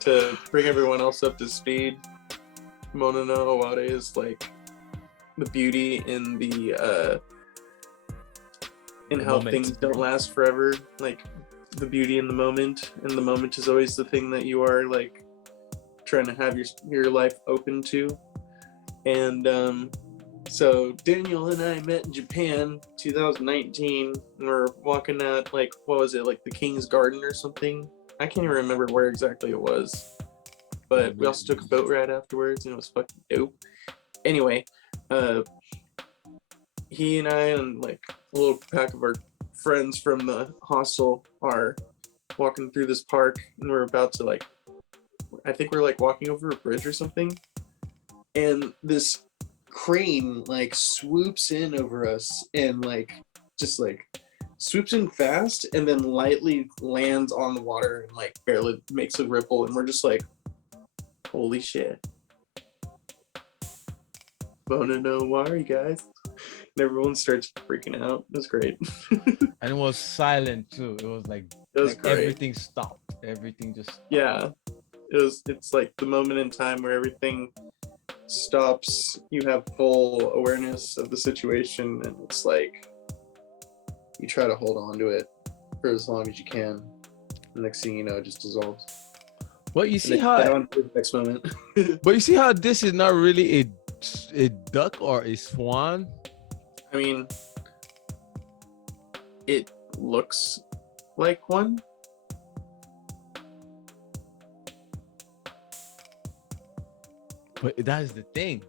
To bring everyone else up to speed, Mono no aware is like the beauty in the in The how moment. things don't last forever. Like the beauty in the moment, and the moment is always the thing that you are like trying to have your life open to. And so Daniel and I met in Japan 2019, and we're walking at like, what was it, like the King's Garden or something? I can't even remember where exactly it was, but we also took a boat ride afterwards, and it was fucking dope. Anyway, he and I and like a little pack of our friends from the hostel are walking through this park, and we're about to like, I think we're like walking over a bridge or something, and this crane like swoops in over us and like just like swoops in fast and then lightly lands on the water and like barely makes a ripple, and we're just like, holy shit. Wanna know why, you guys? And everyone starts freaking out. It was great. And it was silent too. It was like, It was like great. everything stopped. Everything just Yeah. It's like the moment in time where everything stops, you have full awareness of the situation, and it's like you try to hold on to it for as long as you can. The next thing you know, it just dissolves. But you see And how then on to the next moment. but you see how this is not really a duck or a swan? I mean, it looks like one. But that is the thing.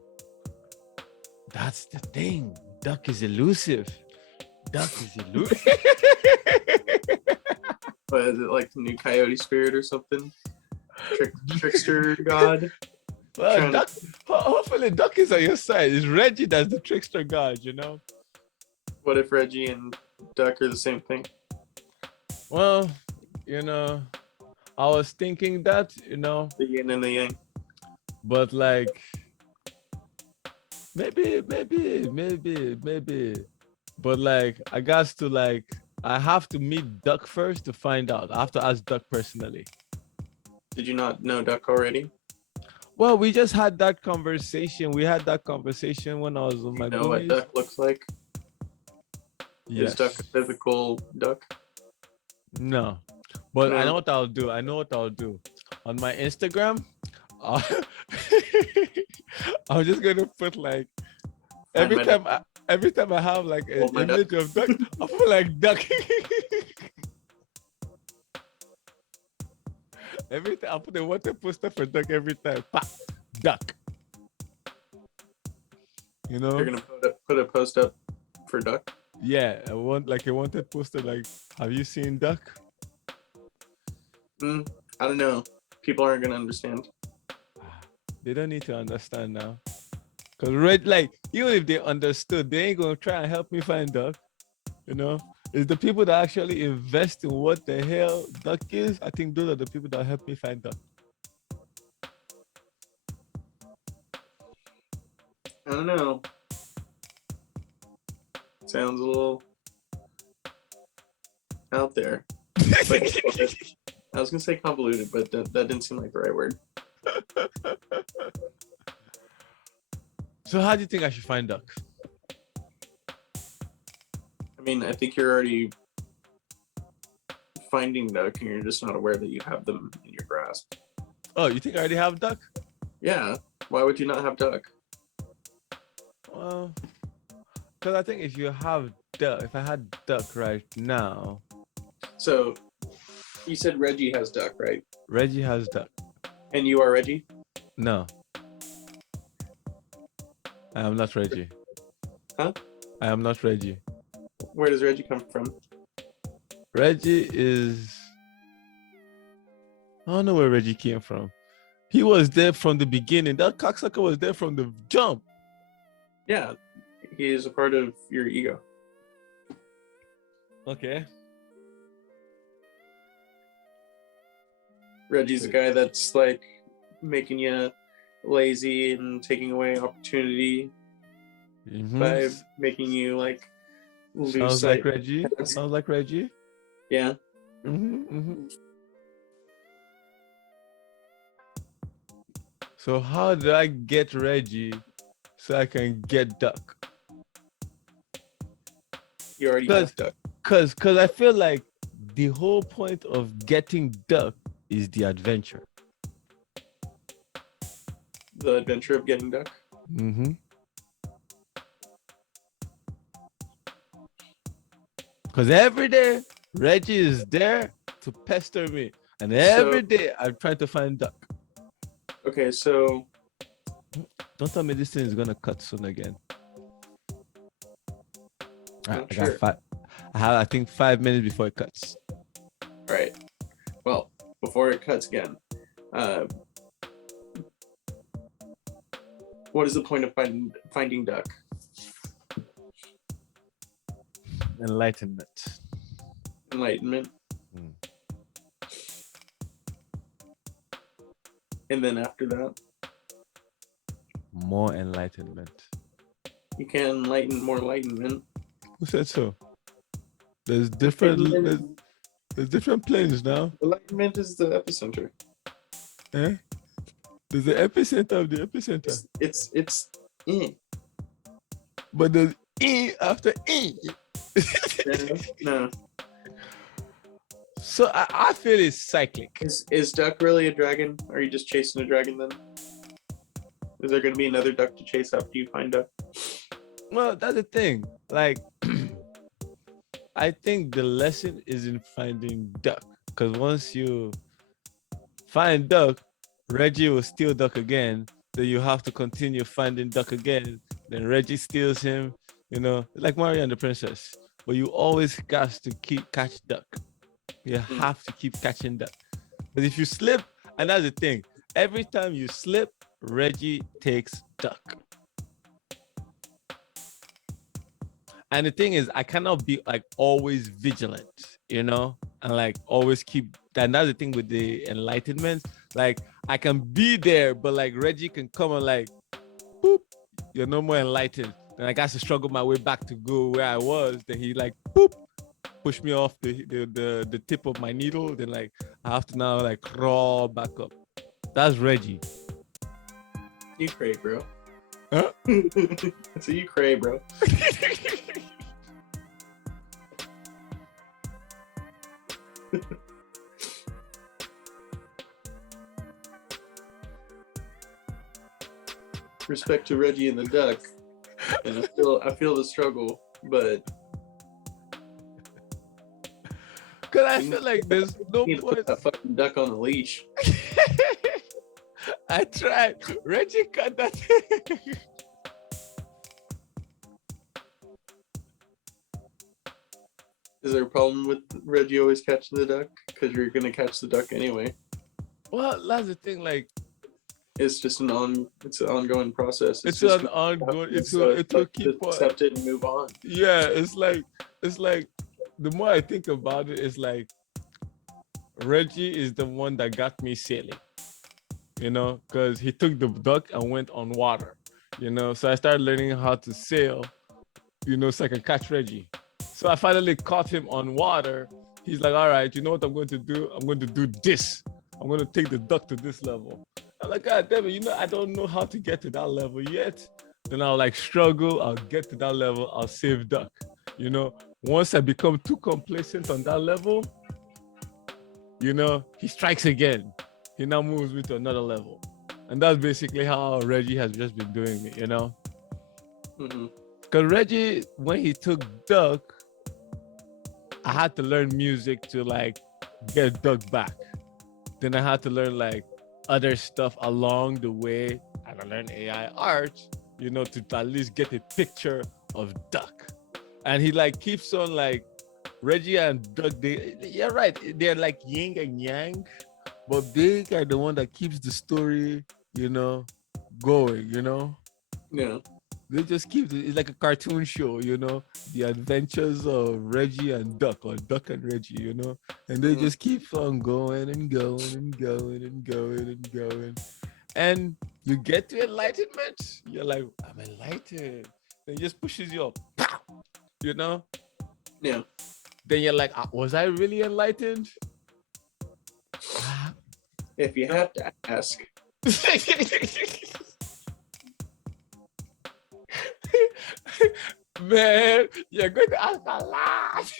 That's the thing. Duck is elusive. Duck is elusive. But is it like the new coyote spirit or something? Trickster god? Well, Trying to- duck, hopefully duck is on your side. It's Reggie that's the trickster god, you know? What if Reggie and Duck are the same thing? Well, you know, I was thinking that, you know, The yin and the yang. but like maybe. But like I have to meet Duck first to find out. I have to ask Duck personally. Did you not know Duck already? Well, we just had that conversation. We had that conversation when I was on my You know what goonies. Duck looks like? Yes. Is Duck a physical duck? No. But I No. know what I'll do. On my Instagram, uh, I'm just gonna put like every Find my time I have like an Hold my image of duck, I put like duck. Every time I put a wanted poster for duck every time. Pa, duck. You know? You're gonna put a post up for Duck? Yeah, I want like a wanted poster like, have you seen duck? I don't know. People aren't gonna understand. They don't need to understand now. Cause red, like, even if they understood, they ain't gonna try and help me find duck. You know, it's the people that actually invest in what the hell duck is. I think those are the people that help me find duck. I don't know. Sounds a little out there. But I was gonna say convoluted, but that didn't seem like the right word. So how do you think I should find duck? I mean, I think you're already finding Duck, and you're just not aware that you have them in your grasp. Oh, you think I already have duck? Yeah. Why would you not have Duck? Well, because I think if you have duck, if I had duck right now, So, you said Reggie has Duck, right? Reggie has duck. And you are Reggie? No, I am not Reggie. Huh? I am not Reggie. Where does Reggie come from? Reggie is. I don't know where Reggie came from. He was there from the beginning. That cocksucker was there from the jump. Yeah, he is a part of your ego. Okay. Reggie's the guy that's like making you lazy and taking away opportunity by making you like lose Sounds sight. like Reggie. Sounds like Reggie. Yeah. So how do I get Reggie so I can get Duck? You already have Duck. Cause I feel like the whole point of getting Duck is the adventure. The adventure of getting Duck. Cause every day Reggie is there to pester me, and every day I'm trying to find Duck. Okay, so don't tell me this thing is gonna cut soon again. All right, sure. I have, I think, 5 minutes before it cuts. All right. Well, before it cuts again, what is the point of finding Duck? Enlightenment. Enlightenment. And then after that, more enlightenment. You can't enlighten more enlightenment. Who said so? There's different. There's different planes now. Enlightenment is the epicenter. Eh? There's the epicenter of the epicenter. It's But there's after No. So I feel it's cyclic. Is Duck really a dragon? Or are you just chasing a dragon then? Is there going to be another duck to chase after you find Duck? Well, that's the thing. Like, I think the lesson is in finding Duck. Because once you find Duck, Reggie will steal Duck again. Then you have to continue finding Duck again. Then Reggie steals him. You know, like Mario and the Princess. But you always got to catch Duck. You have to keep catching Duck. But if you slip, and that's the thing, every time you slip, Reggie takes Duck. And the thing is, I cannot be like always vigilant, you know, and like always keep. And that's the thing with the enlightenment. Like I can be there, but like Reggie can come and like, boop, you're no more enlightened. And I got to struggle my way back to go where I was. Then he like, boop, push me off the tip of my needle. Then like I have to now like crawl back up. That's Reggie. You cray, bro. Huh? So you cray, bro. Respect to Reggie and the Duck, and I feel the struggle, but because I feel like there's no you need to put point. that fucking duck on the leash. I tried. Reggie cut that. Is there a problem with Reggie always catching the duck? Because you're gonna catch the duck anyway. Well, that's the thing. Like, it's just an ongoing process. It's an ongoing. It will keep on. Accept it and move on. Yeah, it's like the more I think about it, it's like Reggie is the one that got me sailing. You know, because he took the duck and went on water. You know, so I started learning how to sail. You know, so I can catch Reggie. So I finally caught him on water. He's like, all right, you know what I'm going to do? I'm going to do this. I'm going to take the duck to this level. I'm like, God damn it, you know, I don't know how to get to that level yet. Then I'll like struggle. I'll get to that level. I'll save duck. You know, once I become too complacent on that level, you know, he strikes again. He now moves me to another level. And that's basically how Reggie has just been doing me, you know? Because Reggie, when he took Duck, I had to learn music to like get Duck back. Then I had to learn like other stuff along the way. And I learned AI art, you know, to at least get a picture of Duck. and he like keeps on like Reggie and Doug. You're right. They're like yin and yang, but they are the one that keeps the story, going. Yeah. They just keep it's like a cartoon show, the adventures of Reggie and Duck, or Duck and Reggie, and they just keep on going and going and going and going and going. And you get to enlightenment, you're like, I'm enlightened. Then it just pushes you up, pow, Yeah. Then you're like, was I really enlightened? If you have to ask. Man, you're going to ask a lot.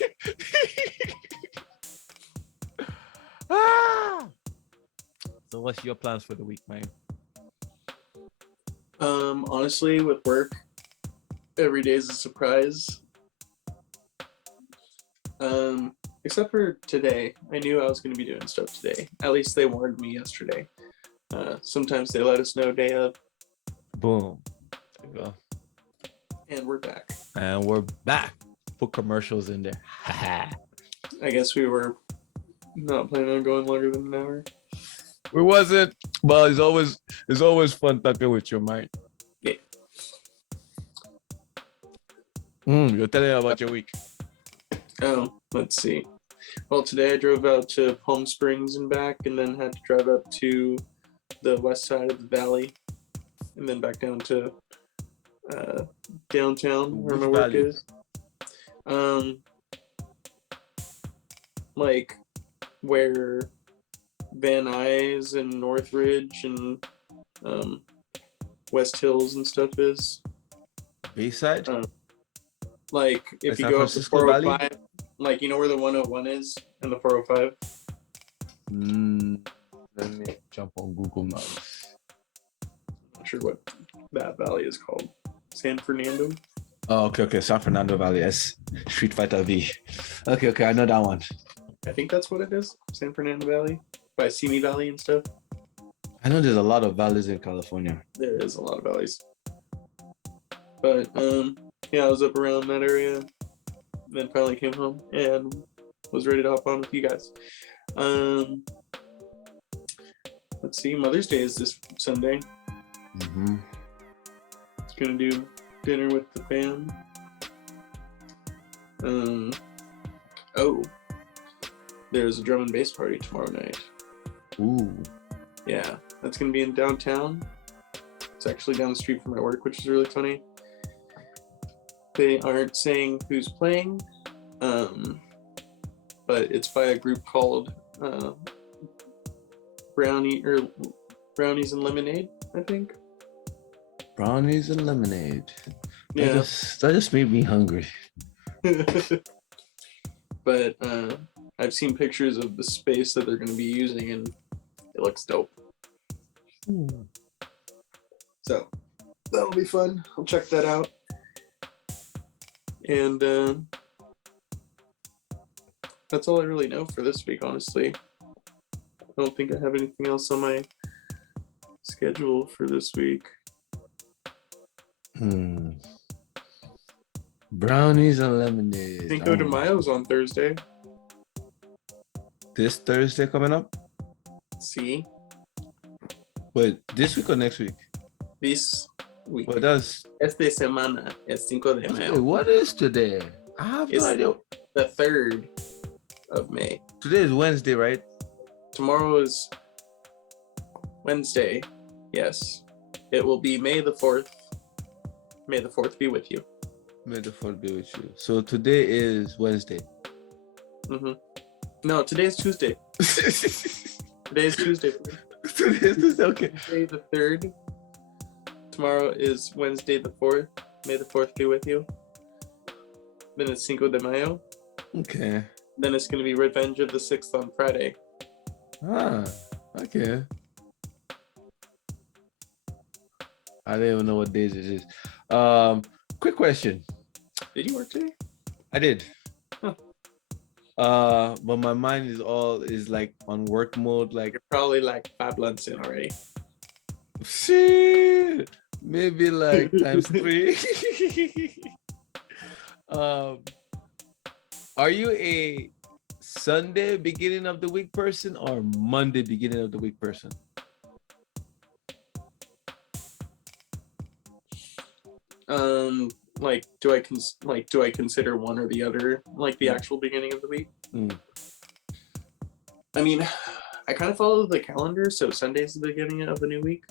So what's your plans for the week, man? Honestly, with work, every day is a surprise. Except for today. I knew I was going to be doing stuff today. At least they warned me yesterday. Sometimes they let us know day of. Boom. There you go. And we're back. And we're back. Put commercials in there. I guess we were not planning on going longer than an hour. We wasn't, but it's always fun talking with you, man. Yeah. You're telling me about your week. Oh, let's see. Well, today I drove out to Palm Springs and back, and then had to drive up to the west side of the valley, and then back down to downtown where my work is. Like where Van Nuys and Northridge and West Hills and stuff is. Bayside? Like if you go up to 405, like you know where the 101 is and the 405? Let me jump on Google Maps. I'm not sure what that valley is called. San Fernando? Oh, okay. San Fernando Valley. Yes. Street Fighter V. Okay. I know that one. I think that's what it is. San Fernando Valley? By Simi Valley and stuff? I know there's a lot of valleys in California. There is a lot of valleys. But, yeah, I was up around that area. Then finally came home and was ready to hop on with you guys. Let's see. Mother's Day is this Sunday. Mm-hmm. Gonna do dinner with the fam. Oh, there's a drum and bass party tomorrow night. Ooh. Yeah, that's gonna be in downtown. It's actually down the street from my work, which is really funny. They aren't saying who's playing, but it's by a group called Brownies and Lemonade, I think. Brownies and lemonade. Yeah. That just made me hungry. But I've seen pictures of the space that they're going to be using, and it looks dope. So that'll be fun. I'll check that out. And that's all I really know for this week, honestly. I don't think I have anything else on my schedule for this week. Brownies and lemonade. Cinco de Mayo's on Thursday. This Thursday coming up? See? Wait, this week or next week? This week. Well, that's... Esta semana es Cinco de Mayo. Wait, what is today? I have no idea. The 3rd of May. Today is Wednesday, right? Tomorrow is Wednesday. Yes. It will be May the 4th. May the 4th be with you. May the 4th be with you. So today is Wednesday. Mm-hmm. No, today is Tuesday. Today is Tuesday. Today is Tuesday, okay. May the 3rd. Tomorrow is Wednesday the 4th. May the 4th be with you. Then it's Cinco de Mayo. Okay. Then it's going to be Revenge of the 6th on Friday. Ah, okay. I don't even know what days it is. Quick question. Did you work today? I did. Huh. But my mind is like on work mode. Like You're probably like 5 months in already. shit, maybe like times 3. Um, are you a Sunday beginning of the week person or Monday beginning of the week person? Like, do I consider one or the other like the actual beginning of the week? Mm. I mean, I kind of follow the calendar, so Sunday's the beginning of a new week.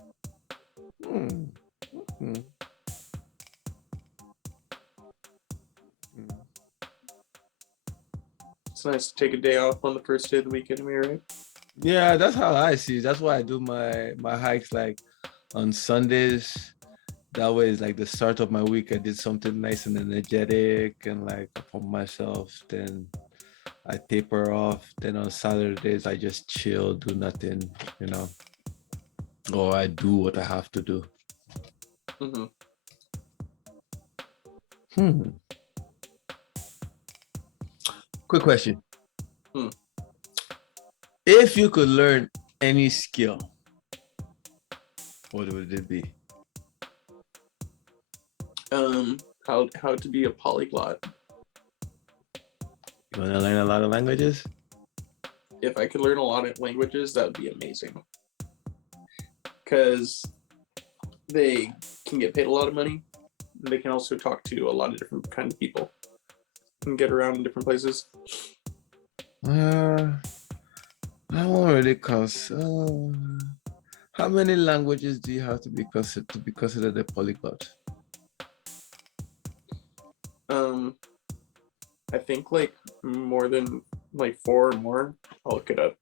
Mm. Mm. It's nice to take a day off on the first day of the week anyway, right? Yeah, that's how I see it. That's why I do my hikes like on Sundays. That way it's like the start of my week. I did something nice and energetic and like for myself. Then I taper off. Then on Saturdays I just chill, do nothing, you know. Or I do what I have to do. Mm-hmm. Quick question. Hmm. If you could learn any skill, what would it be? How to be a polyglot. You want to learn a lot of languages? If I could learn a lot of languages, that would be amazing. Because they can get paid a lot of money. They can also talk to a lot of different kind of people and get around in different places. I won't really how many languages do you have to be considered a polyglot? I think like more than like 4 or more. I'll look it up.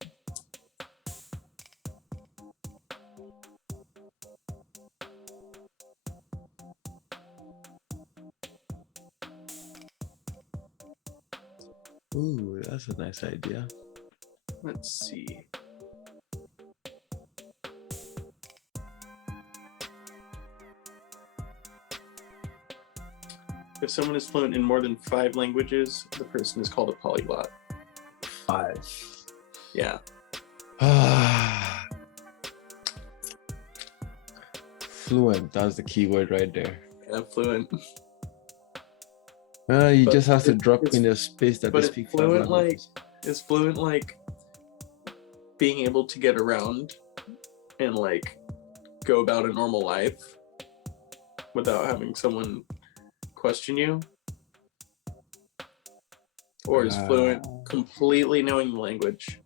Ooh, that's a nice idea. Let's see. If someone is fluent in more than 5 languages, the person is called a polyglot. 5. Yeah. Fluent, that's the key word right there. Yeah, fluent. You But just have to drop it's- in the space that they But speak 5 fluent languages. is fluent like being able to get around and like go about a normal life without having someone question you? Or is fluent completely knowing the language,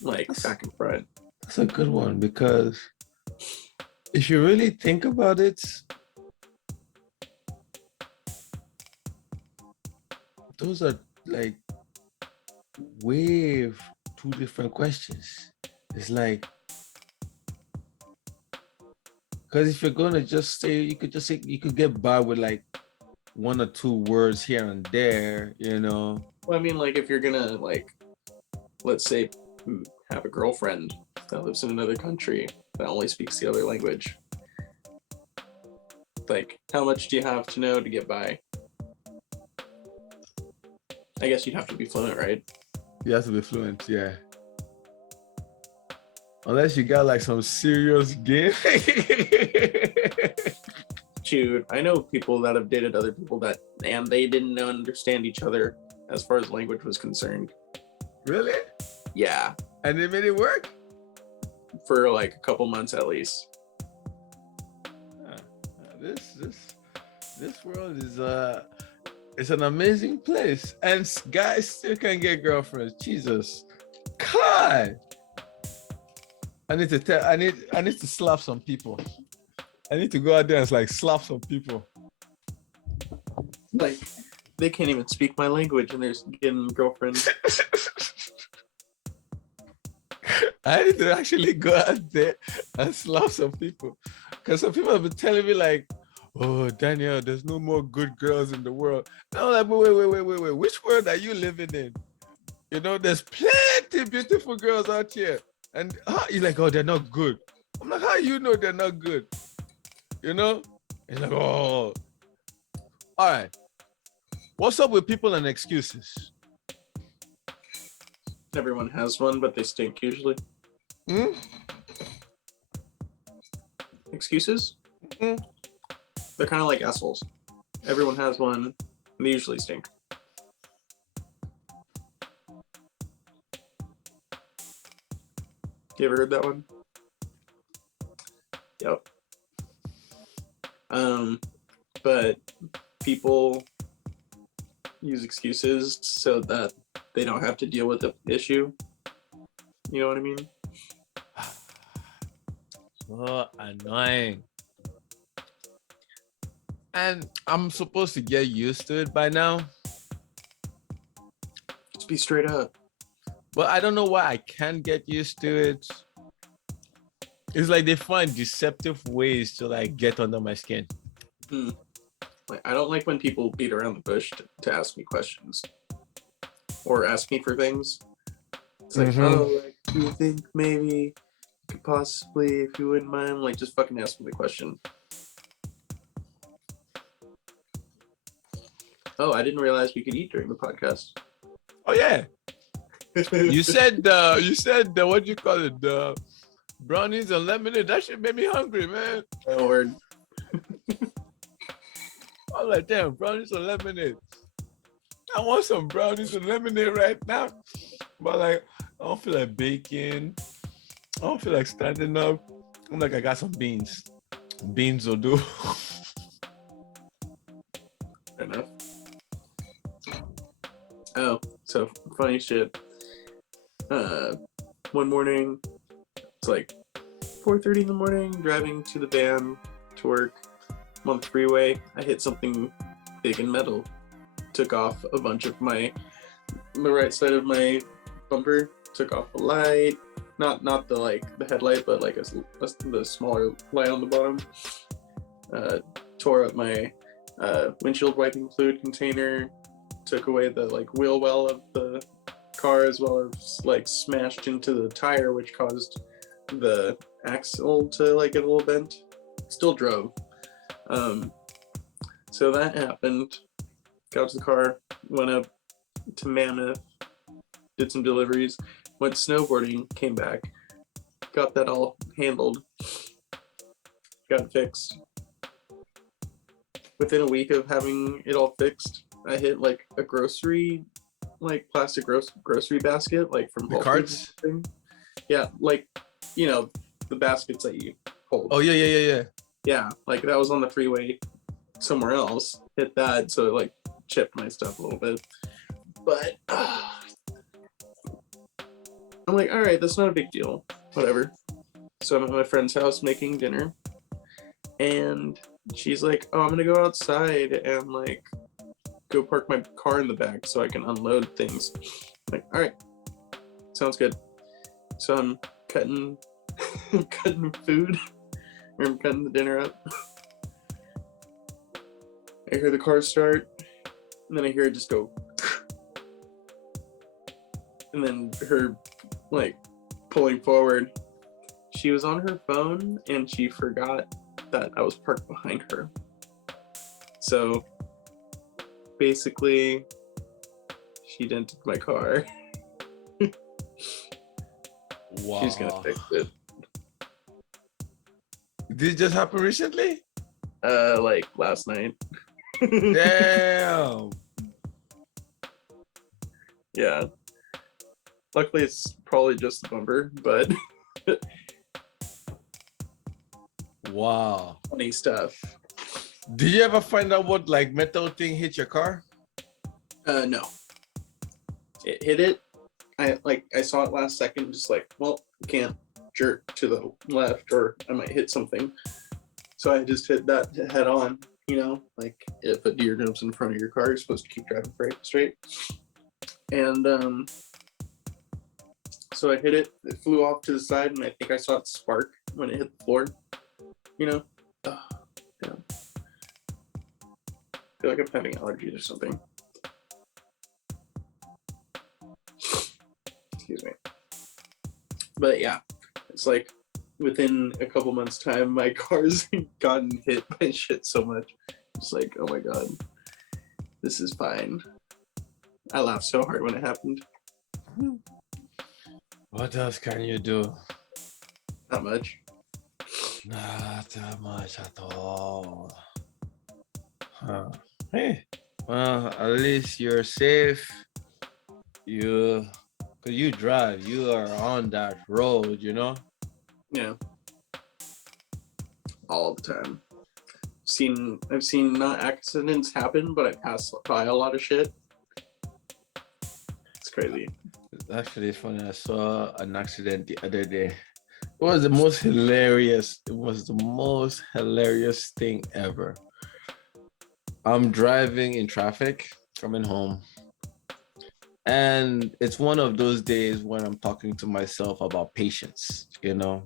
like back and front? That's a good one because if you really think about it, those are like way 2 different questions. It's like, because if you're gonna just say, you could just say, you could get by with like 1 or 2 words here and there, you know. Well, I mean, like if you're gonna like, let's say, have a girlfriend that lives in another country that only speaks the other language, like how much do you have to know to get by? I guess you'd have to be fluent, right? You have to be fluent, yeah. Unless you got like some serious game. Dude, I know people that have dated other people that, and they didn't understand each other as far as language was concerned. Really? Yeah, And they made it work? for like a couple months at least. This world is it's an amazing place, and guys still can get girlfriends. Jesus, God! I need to slap some people. I need to go out there and like slap some people. Like, they can't even speak my language and they're getting girlfriends. I need to actually go out there and slap some people, because some people have been telling me like, "Oh, Daniel, there's no more good girls in the world." And I'm like, wait. Which world are you living in? You know, there's plenty beautiful girls out here, and you're like, "Oh, they're not good." I'm like, "How you know they're not good?" You know? And like, "Oh, all right. What's up with people and excuses?" Everyone has one, but they stink usually. Excuses? They're kind of like assholes. Everyone has one. They usually stink. You ever heard that one? Yep. But people use excuses so that they don't have to deal with the issue. You know what I mean? So annoying. And I'm supposed to get used to it by now. Just be straight up. But I don't know why I can't get used to it. It's like they find deceptive ways to like get under my skin. Like, I don't like when people beat around the bush to ask me questions or ask me for things. It's like, oh, like, do you think maybe you could possibly, if you wouldn't mind, like, just fucking ask me the question. Oh, I didn't realize we could eat during the podcast. Oh yeah. You said what you call it, the brownies and lemonade. That shit made me hungry, man. Oh, word. I was like, damn, brownies and lemonade. I want some brownies and lemonade right now. But like, I don't feel like baking. I don't feel like standing up. I'm like, I got some beans. Beans will do. Fair enough. Oh, so funny shit. One morning, it's like 4:30 in the morning, driving to the van to work. I'm on the freeway. I hit something big and metal. Took off a bunch of the right side of my bumper. Took off a light, not the headlight, but like the smaller light on the bottom. Tore up my windshield wiping fluid container. Took away the like wheel well of the car, as well as like smashed into the tire, which caused the axle to like get a little bent. Still drove. So that happened. Got to the car, went up to Mammoth, did some deliveries, went snowboarding, came back, got that all handled, got it fixed. Within a week of having it all fixed, I hit like a plastic grocery basket, like from The Whole carts? Foods. Yeah, like, you know, the baskets that you hold. Oh yeah. Yeah, like that was on the freeway somewhere else. Hit that, so it like chipped my stuff a little bit. But I'm like, all right, that's not a big deal. Whatever. So I'm at my friend's house making dinner, and she's like, oh, I'm gonna go outside and like go park my car in the back so I can unload things. I'm like, all right, sounds good. So I'm cutting food, or I'm cutting the dinner up. I hear the car start, and then I hear it just go, and then her like pulling forward. She was on her phone and she forgot that I was parked behind her. So basically, she dented my car. Wow. She's gonna fix it. This just happened recently? Like last night. Damn. Yeah. Luckily, it's probably just the bumper, but Wow. funny stuff. Did you ever find out what like metal thing hit your car? No. It hit it. I saw it last second, just like, well, can't jerk to the left or I might hit something. So I just hit that head on, you know, like if a deer jumps in front of your car, you're supposed to keep driving straight. And so I hit it flew off to the side, and I think I saw it spark when it hit the floor, you know. Yeah. I feel like I'm having allergies or something. Excuse me. But yeah, it's like within a couple months' time, my car's gotten hit by shit so much. It's like, oh my god, this is fine. I laughed so hard when it happened. What else can you do? Not much. Not that much at all. Huh. Hey, At least you're safe. You, cause you drive, you are on that road, you know. Yeah, all the time. I've seen not accidents happen, but I pass by a lot of shit. It's crazy. Actually, it's funny. I saw an accident the other day. It was the most hilarious. It was the most hilarious thing ever. I'm driving in traffic, coming home, and it's one of those days when I'm talking to myself about patience, you know.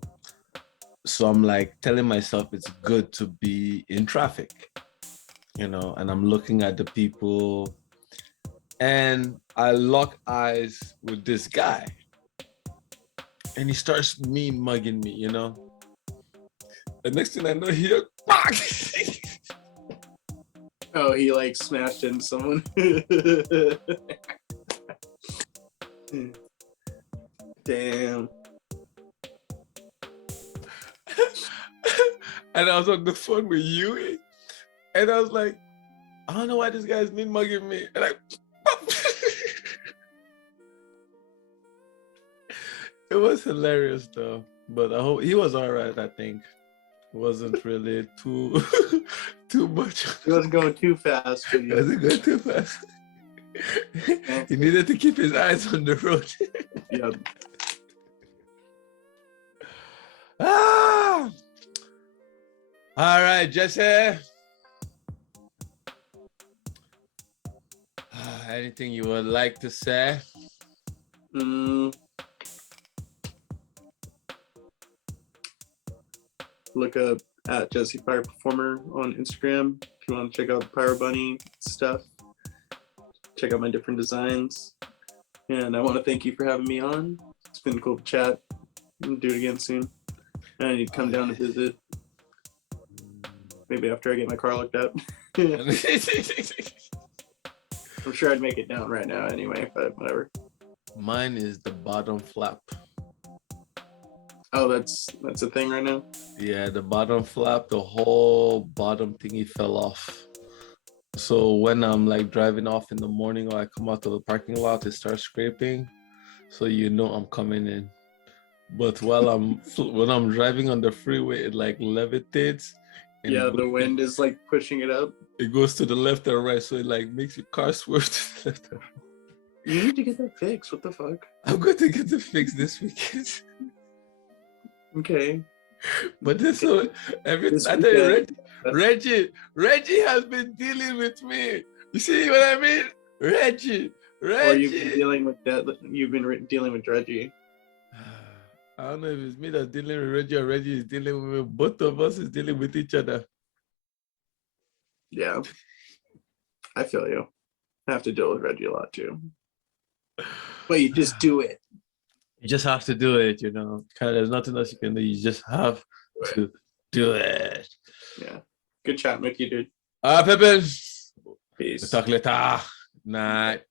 So I'm like telling myself it's good to be in traffic, you know, and I'm looking at the people and I lock eyes with this guy and he starts mean mugging me, you know. The next thing I know, he just Oh, he like smashed into someone. Damn. and I was on the phone with you, and I was like, I don't know why this guy's mean mugging me, and I. It was hilarious though, but I hope he was all right. I think it wasn't really too too much. He wasn't going too fast for It you. wasn't going too fast. He needed to keep his eyes on the road. Yeah. Ah! All right, Jesse. Anything you would like to say? Look up at Jesse Pyro Performer on Instagram if you want to check out the Pyro Bunny stuff. Check out my different designs. And I want to thank you for having me on. It's been cool to chat. We'll do it again soon. And I need to come down to visit. Maybe after I get my car looked up. I'm sure I'd make it down right now anyway, but whatever. Mine is the bottom flap. Oh, that's a thing right now? Yeah, the bottom flap, the whole bottom thingy fell off. So when I'm like driving off in the morning or I come out to the parking lot, it starts scraping. So you know I'm coming in. But when I'm driving on the freeway, it like levitates. And yeah, the wind is like pushing it up. It goes to the left or right, so it like makes your car swerve to the left or right. You need to get that fixed. What the fuck? I'm going to get it fixed this weekend. Okay. But this one, Reggie has been dealing with me. You see what I mean? Reggie. Or you've been dealing with that. You've been dealing with Reggie. I don't know if it's me that's dealing with Reggie or Reggie is dealing with me. Both of us is dealing with each other. Yeah. I feel you. I have to deal with Reggie a lot too. But you just do it. You just have to do it, you know. There's nothing else you can do. You just have to do it. Yeah. Good chatting with you, dude. Pepe. Peace. We'll talk later. Night.